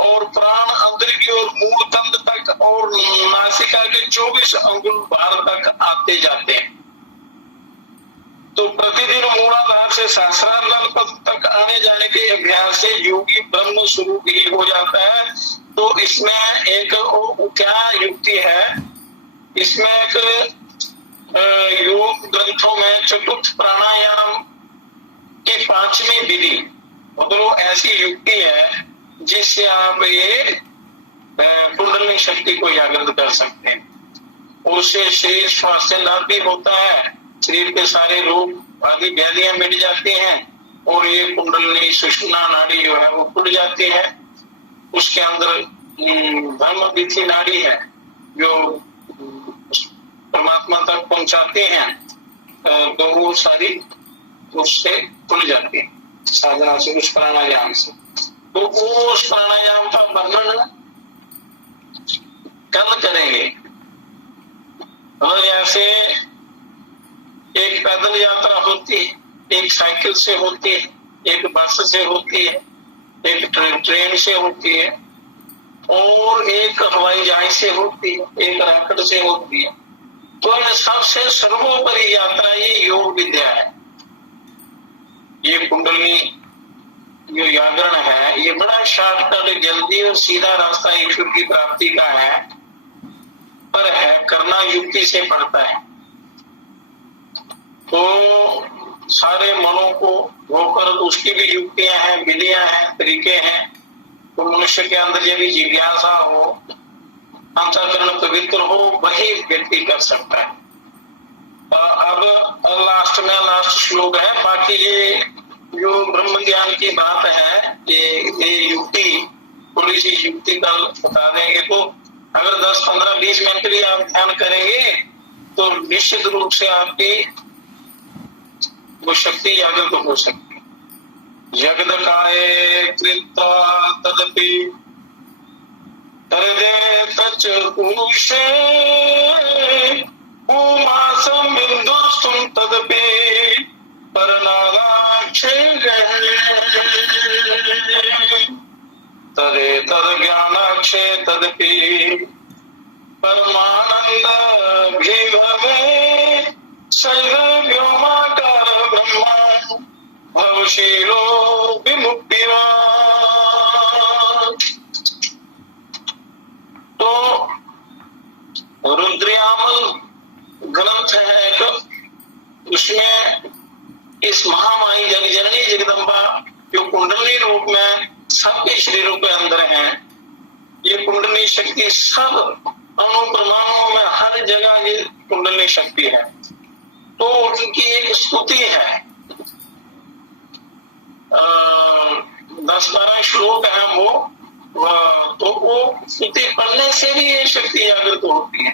और प्राण अंदर की ओर मूल तंत्र तक और नासिका के 24 अंगुल भार तक आते जाते हैं। तो प्रतिदिन मूलाधार से सहस्रार पद तक आने जाने के अभ्यास से योगी ब्रह्म स्वरूप ही हो जाता है। तो इसमें एक क्या युक्ति है, इसमें एक योग ग्रंथों में चतुर्थ प्राणायाम की 5वीं विधि मतलब ऐसी युक्ति है जिससे आप ये कुंडली शक्ति को जागृत कर सकते हैं। उससे शरीर स्वास्थ्य लाभ भी होता है, शरीर के सारे रोग आदि व्याधियां मिट जाती हैं और ये कुंडली सुषुम्ना नाड़ी जो है वो खुल जाती है। उसके अंदर धर्म विधि नाड़ी है जो परमात्मा तक पहुंचाते हैं, तो वो सारी उससे खुल जाती है साधना से, उस प्राणायाम से। तो उस प्राणायाम का वर्णन कल करेंगे। और ऐसे एक पैदल यात्रा होती है, एक साइकिल से होती है, एक बस से होती है, एक ट्रेन से होती है और एक हवाई जहाज से होती है, एक रॉकेट से होती है। तो इन सबसे सर्वोपरि यात्रा ये योग विद्या है। ये कुंडली जो जागरण है ये बड़ा शॉर्टकट, जल्दी और सीधा रास्ता ईश्वर की प्राप्ति का है, पर है करना युक्ति से पड़ता है। तो सारे मनों को होकर उसकी भी युक्तियां हैं, विधियां हैं, तरीके हैं। तो मनुष्य के अंदर यदि जिज्ञासा हो, अंतःकरण पवित्र हो, वही व्यक्ति कर सकता है। अब लास्ट श्लोक है। बाकी ये जो ब्रह्म ज्ञान की बात है, ये युक्ति थोड़ी सी युक्ति कल बता देंगे। तो अगर 10, 15, 20 मिनट भी आप ध्यान करेंगे तो निश्चित रूप से आपकी वो शक्ति जागृत हो सकती है। जगद काये कृता तदपि हृदय तच पुरुषे उमासं बिंदुस्तुं तदपि परनागाक्षे तदे तद ज्ञानाक्षे तदपि परमानंद विभवे शैल व्योमाकार ब्रह्मा भवशीलो विमुक्तिवान्। तो रुद्रयामल ग्रंथ है तो उसमें इस महामाई जगजननी जगदम्बा जो कुंडली रूप में सबके शरीरों के अंदर है, ये कुंडली शक्ति सब अणु परमाणुओं में हर जगह ये कुंडली शक्ति है। तो उनकी एक स्तुति है, 10-12 श्लोक है वो, तो वो स्तुति पढ़ने से भी ये शक्ति जागृत होती है।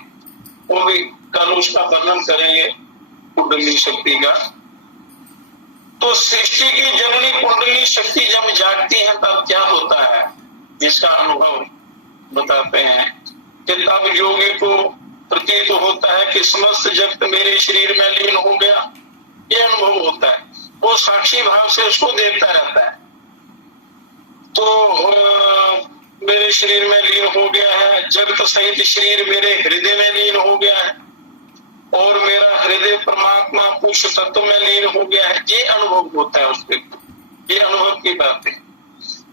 वो भी कल उसका वर्णन करेंगे कुंडली शक्ति का। तो सृष्टि की जननी कुंडली शक्ति जब जागती है तब क्या होता है, इसका अनुभव बताते हैं कि तब योगी को प्रतीत होता है कि समस्त जगत मेरे शरीर में लीन हो गया, ये अनुभव होता है। वो साक्षी भाव से उसको देखता रहता है। तो मेरे शरीर में लीन हो गया है, जगत सहित शरीर मेरे हृदय में लीन हो गया है, और मेरा हृदय परमात्मा पुरुष तत्व में लीन हो गया है, ये अनुभव होता है उस व्यक्ति। ये अनुभव की बात है।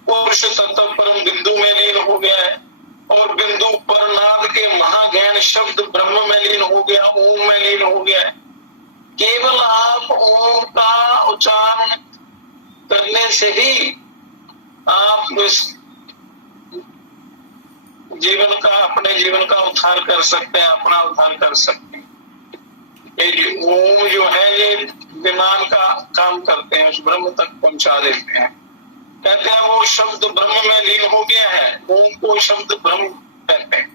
पुरुष तत्व परम बिंदु में लीन हो गया है, और बिंदु पर नाद के महाज्ञान शब्द ब्रह्म में लीन हो गया, ओम में लीन हो गया है। केवल आप ओम का उच्चारण करने से ही आप इस जीवन का, अपने जीवन का उद्धार कर सकते हैं, अपना उद्धार कर सकते हैं। ये ओम जो है ये विमान का काम करते हैं, उस ब्रह्म तक पहुंचा देते हैं। कहते हैं वो शब्द ब्रह्म में लीन हो गया है, ओम को शब्द ब्रह्म कहते हैं।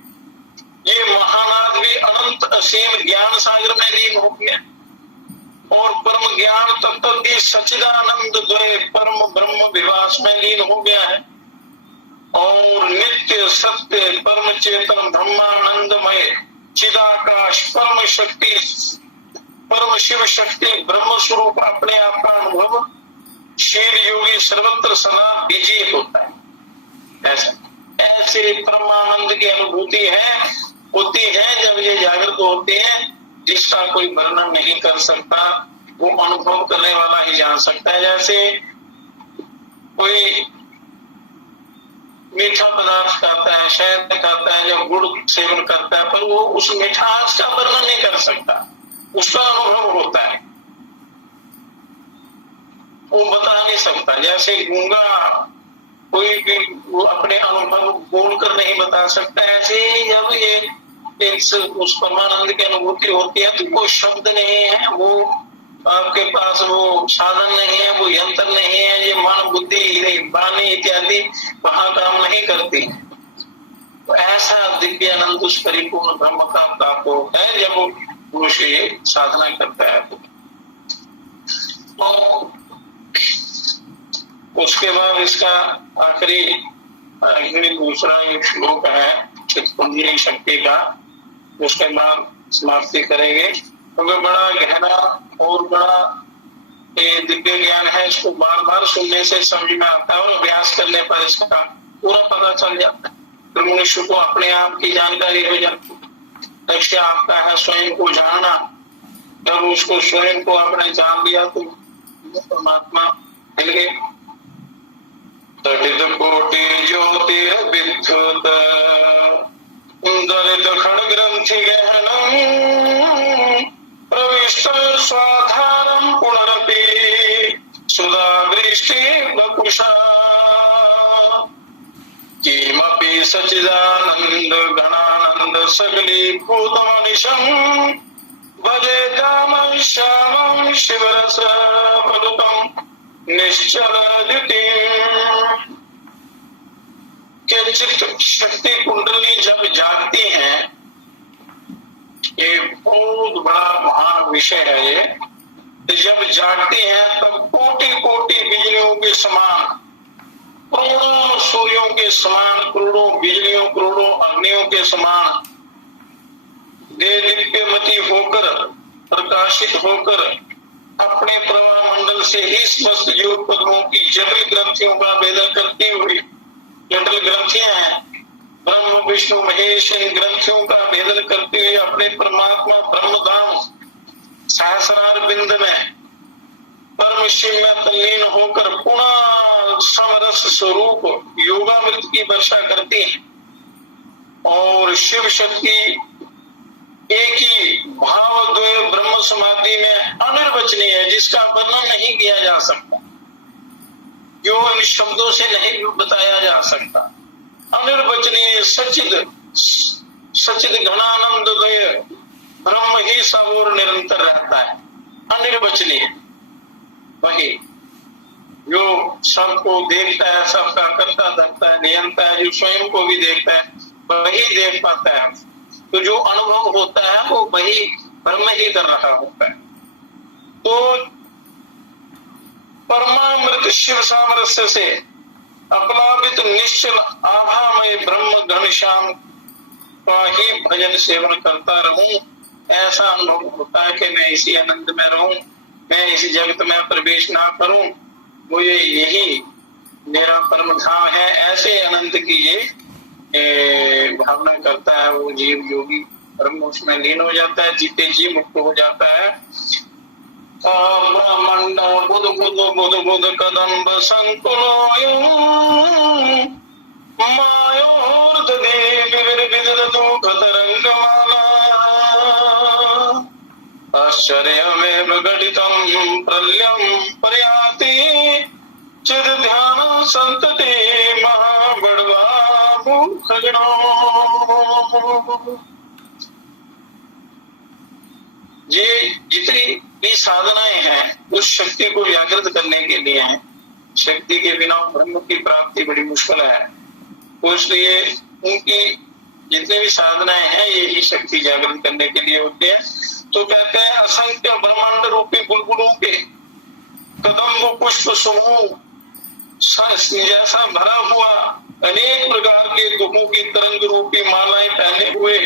ये महानाद भी अनंत असीम ज्ञान सागर में लीन हो गया, और परम ज्ञान तत्व की सच्चिदानंद द्वय परम ब्रह्म विवास में लीन हो गया है, और नित्य सत्य परम चेतन ब्रह्मानंदमय चिदाकाश परम शक्ति, परम शिव शक्ति ब्रह्म स्वरूप अपने आप का अनुभव शील योगी सर्वत्र सदा विजय होता है। ऐसे परमानंद की अनुभूति होती है जब ये जागृत होती है, जिसका कोई वर्णन नहीं कर सकता, वो अनुभव करने वाला ही जान सकता है। जैसे कोई मीठा पदार्थ खाता है, शहद खाता है, जब गुड़ सेवन करता है, पर वो उस मिठास का वर्णन नहीं कर सकता, उसका अनुभव होता है, वो बता नहीं सकता। जैसे गूंगा कोई भी वो अपने अनुभव बोलकर नहीं बता सकता, ऐसे ही जब ये उस परमानंद की अनुभूति होती है तो कोई शब्द नहीं है, वो आपके पास वो साधन नहीं है, वो यंत्र नहीं है, ये मन बुद्धि वाणी इत्यादि वहां काम नहीं करती। तो ऐसा दिव्य आनंद उस परिपूर्ण ब्रह्म का प्राप्त होता है जब वो पुरुष ये साधना करता है। तो उसके बाद इसका आखिरी दूसरा एक श्लोक है चित्तकुंजनी शक्ति का, उसके बाद समाप्ति करेंगे। क्योंकि तो बड़ा गहरा और बड़ा दिव्य ज्ञान है, इसको बार बार सुनने से समझ में आता है, और अभ्यास करने पर इसका पूरा पता चल जाता है। फिर मनुष्य को अपने आप की जानकारी हो जाती है। लक्ष्य आपका है स्वयं को जानना, जब उसको स्वयं को आपने जान लिया तो परमात्मा मिल गए। तटित कोटि ज्योतिर्विद्युत दलित खड़ ग्रंथि गहनम प्रविष्ट स्वाधारम पुनरपि सुधा वृष्टि वपुषा किमपि सच्चिदानंद घनानंद सगलीभूतमनिशं भजे दामं श्यामं शिवरस पदुतं निश्चल द्युतिम्। के चित्त शक्ति कुंडली जब जागती है, ये बहुत बड़ा महान विषय है ये, तो जब जागती है तब कोटि कोटि बिजलियों के समान, करोड़ों सूर्यों के समान, करोड़ों बिजलियों, करोड़ों अग्नियों के समान दिव्यमती होकर, प्रकाशित होकर अपने प्रवाह मंडल से ही समस्त योग पद्मों की जटिल ग्रंथियों का भेदन करती हुई, जटिल ग्रंथियां हैं ब्रह्म विष्णु महेश, इन ग्रंथियों का भेदन करते हुए अपने परमात्मा ब्रह्मधाम सहस्रार बिंद में परम शिव में तल्लीन होकर पुनः समरस स्वरूप योगामृत की वर्षा करती है, और शिव शक्ति एक ही भाव द्वय ब्रह्म समाधि में अनिर्वचनीय है, जिसका वर्णन नहीं किया जा सकता, जो इन शब्दों से नहीं बताया जा सकता। अनिर्वचनीय सचिद घनानंद द्वय ब्रह्म ही सब और निरंतर रहता है। अनिर्वचनीय वही जो सबको देखता है, सबका करता धरता है, नियंता है, जो स्वयं को भी देखता है वही देख पाता है। तो जो अनुभव होता है वो वही ब्रह्म ही कर रहा होता है। तो परमामृत शिव सामरस्य से, अप्लावित निश्चल आभामय ब्रह्म घनश्याम का ही भजन सेवन करता रहूं, ऐसा अनुभव होता है कि मैं इसी आनंद में रहूं, मैं इस जगत में प्रवेश ना करूं, मुझे यही मेरा परम धाम है। ऐसे आनंद की ये भावना करता है वो जीव योगी, परम उसमें लीन हो जाता है, जीते जी मुक्त हो जाता है। ब्रह्मंड बुध बुध बुध बुध कदम्ब संकुलोयं मायोर्दधीर्विविधदुःखतरङ्गमाला आश्चर्यमेव घटितं प्रलयं प्रयाति चिद्ध्यानं संतते महाबड़वा मूर्खजनों। ये जितनी भी साधनाएं हैं उस शक्ति को जागृत करने के लिए हैं। शक्ति के बिना ब्रह्म की प्राप्ति बड़ी मुश्किल है, तो इसलिए उनकी जितनी भी साधनाएं हैं यही शक्ति जागृत करने के लिए होती है। तो कहते हैं असंख्य ब्रह्मांड रूपी बुलबुलों के कदम्ब पुष्प समूह जैसा भरा हुआ अनेक प्रकार के दुखों की तरंग रूपी मालाएं पहने हुए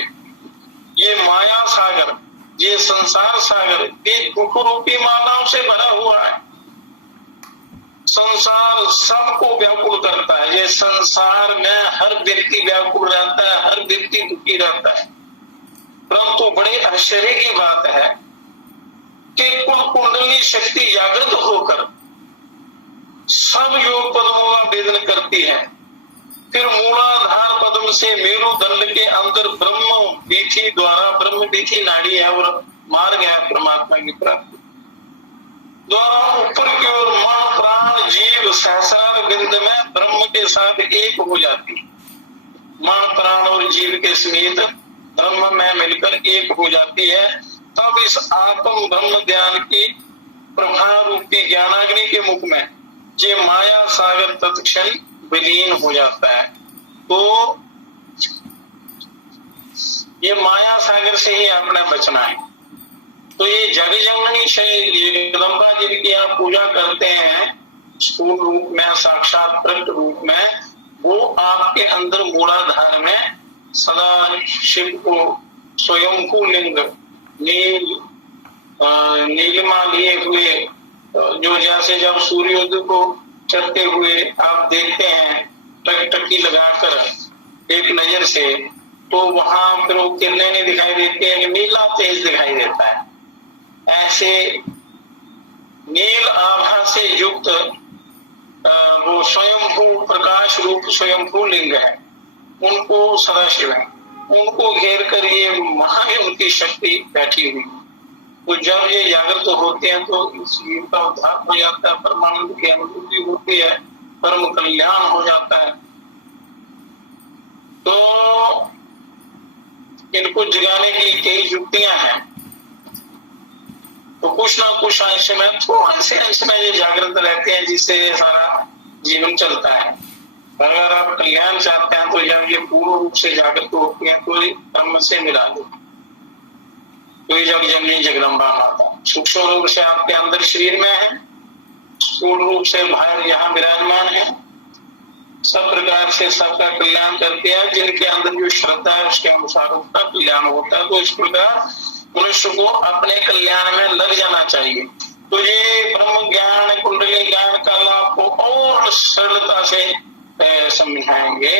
ये माया सागर, ये संसार सागर एक दुख रूपी मालाओं से भरा हुआ है। संसार सबको व्याकुल करता है, ये संसार में हर व्यक्ति व्याकुल रहता है, हर व्यक्ति दुखी रहता है। परंतु बड़े आश्चर्य की बात है कि कुल कुंडली शक्ति जागृत होकर सब योग पद्मों का भेदन करती है। फिर मूलाधार पद्म से मेरु दंड के अंदर ब्रह्म बीथी द्वारा, ब्रह्म बीथी नाड़ी है और मार्ग है प्राप्ति की प्राप्ति द्वारा ऊपर की ओर मन प्राण जीव सहस्रार बिंद में ब्रह्म के साथ एक हो जाती है। मन प्राण और जीव के समेत ब्रह्म में मिलकर एक हो जाती है। तब इस आत्म ब्रह्म ज्ञान की प्रभा रूपी ज्ञानाग्नि के मुख में ये माया सागर तत्क्षण विलीन हो जाता है। तो ये माया सागर से ही आपने बचना है। तो ये जग जननी जगदम्बा जिनकी आप पूजा करते हैं स्थूल रूप में, साक्षात प्रकट रूप में, वो आपके अंदर मूलाधार में सदा शिव को स्वयंभू लिंग नीलिमा लिए हुए, जो जैसे जब सूर्योदय को चढ़ते हुए आप देखते हैं टकटकी लगाकर एक नजर से, तो वहां फिर वो किरणें नहीं दिखाई देती है, नीला तेज दिखाई देता है। ऐसे नील आभा से युक्त वो स्वयंभू प्रकाश रूप स्वयंभू लिंग है, उनको सदाशिव है, उनको घेर कर ये वहां में उनकी शक्ति बैठी हुई। तो जब ये जागृत होते हैं तो इस जीव का उद्धार हो जाता है, परमानंद की अनुभूति होती है, परम कल्याण हो जाता है। तो इनको जगाने की कई युक्तियां हैं, तो कुछ ना कुछ अंश में, थोड़ा से अंश में ये जागृत रहते हैं जिससे ये सारा जीवन चलता है। अगर आप कल्याण चाहते हैं तो जब ये पूर्ण रूप से जागृत होती है तो ब्रह्म से मिला दो। तो ये जग जननी जगदम्बा माता सूक्ष्म रूप से आपके अंदर शरीर में है, स्थूल रूप से बाहर यहाँ विराजमान है, सब प्रकार से सबका कल्याण करते हैं। जिनके अंदर जो श्रद्धा है उसके अनुसार उसका कल्याण होता है। तो इस प्रकार मनुष्य को अपने कल्याण में लग जाना चाहिए। तो ये ब्रह्म ज्ञान कुंडली ज्ञान का लाभ को और सरलता से समझाएंगे।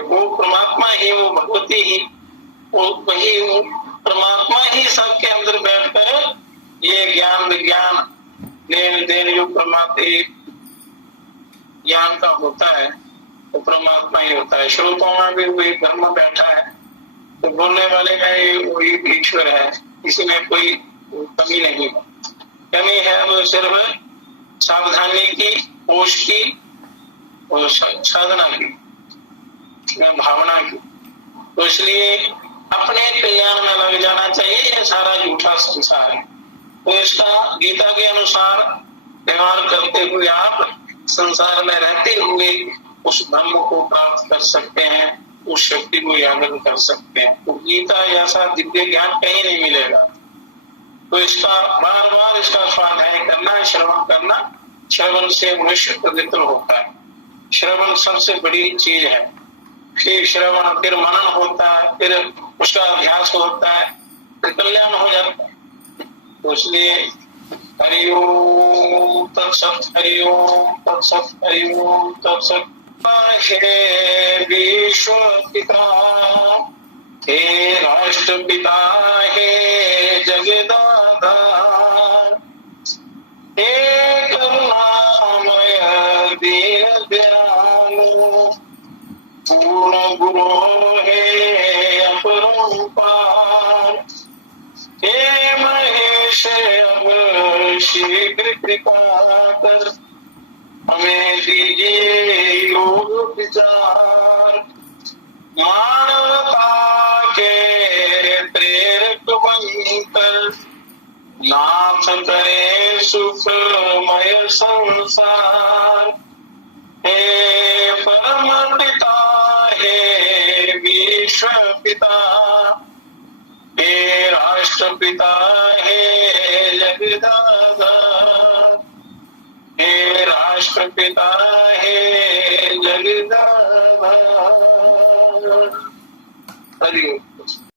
वो परमात्मा ही, वो भगवती ही, वो वही परमात्मा ही सबके अंदर बैठकर ये ज्ञान विज्ञान लेन देन जो परमात्मा ज्ञान का होता है वो परमात्मा ही होता है। श्रोताओं में भी वही ब्रह्म बैठा है, तो बोलने वाले में वही ईश्वर है, इसमें कोई कमी नहीं। कमी है वो सिर्फ सावधानी की, होश की और साधना की, भावना की। तो इसलिए अपने कल्याण में लग जाना चाहिए। ये सारा झूठा संसार है, तो इसका गीता के अनुसार व्यवहार करते हुए आप संसार में रहते हुए उस ब्रह्म को प्राप्त कर सकते हैं, उस शक्ति को जागृत कर सकते हैं। तो गीता जैसा दिव्य ज्ञान कहीं नहीं मिलेगा। तो इसका बार बार इसका स्वाध्याय करना, श्रवण करना, श्रवण से मनुष्य पवित्र होता है। श्रवण सबसे बड़ी चीज है। फिर श्रवण, फिर मनन होता है, फिर उसका अभ्यास होता है, फिर कल्याण हो जाता है। तो इसलिए हरि ओम तत्सत, हरि ओम तत्सत, हरि ओम तत्सत। हे विश्व पिता, हे राष्ट्रपिता, हे जगदाधार, हे करुणामय दीन दयालु, पूर्ण गुरु हे अपरंपार, हे महेश अब शीघ्र कृपा कर, हमें दीजिए योग विचार। मानवता के प्रेरक बनकर नाथ करे सुखमय संसार। हे परम पिता, हे विश्व पिता, हे राष्ट्रपिता, हे जगदाधार, हे राष्ट्रपिता, हे जगदाधार। हरि ओम।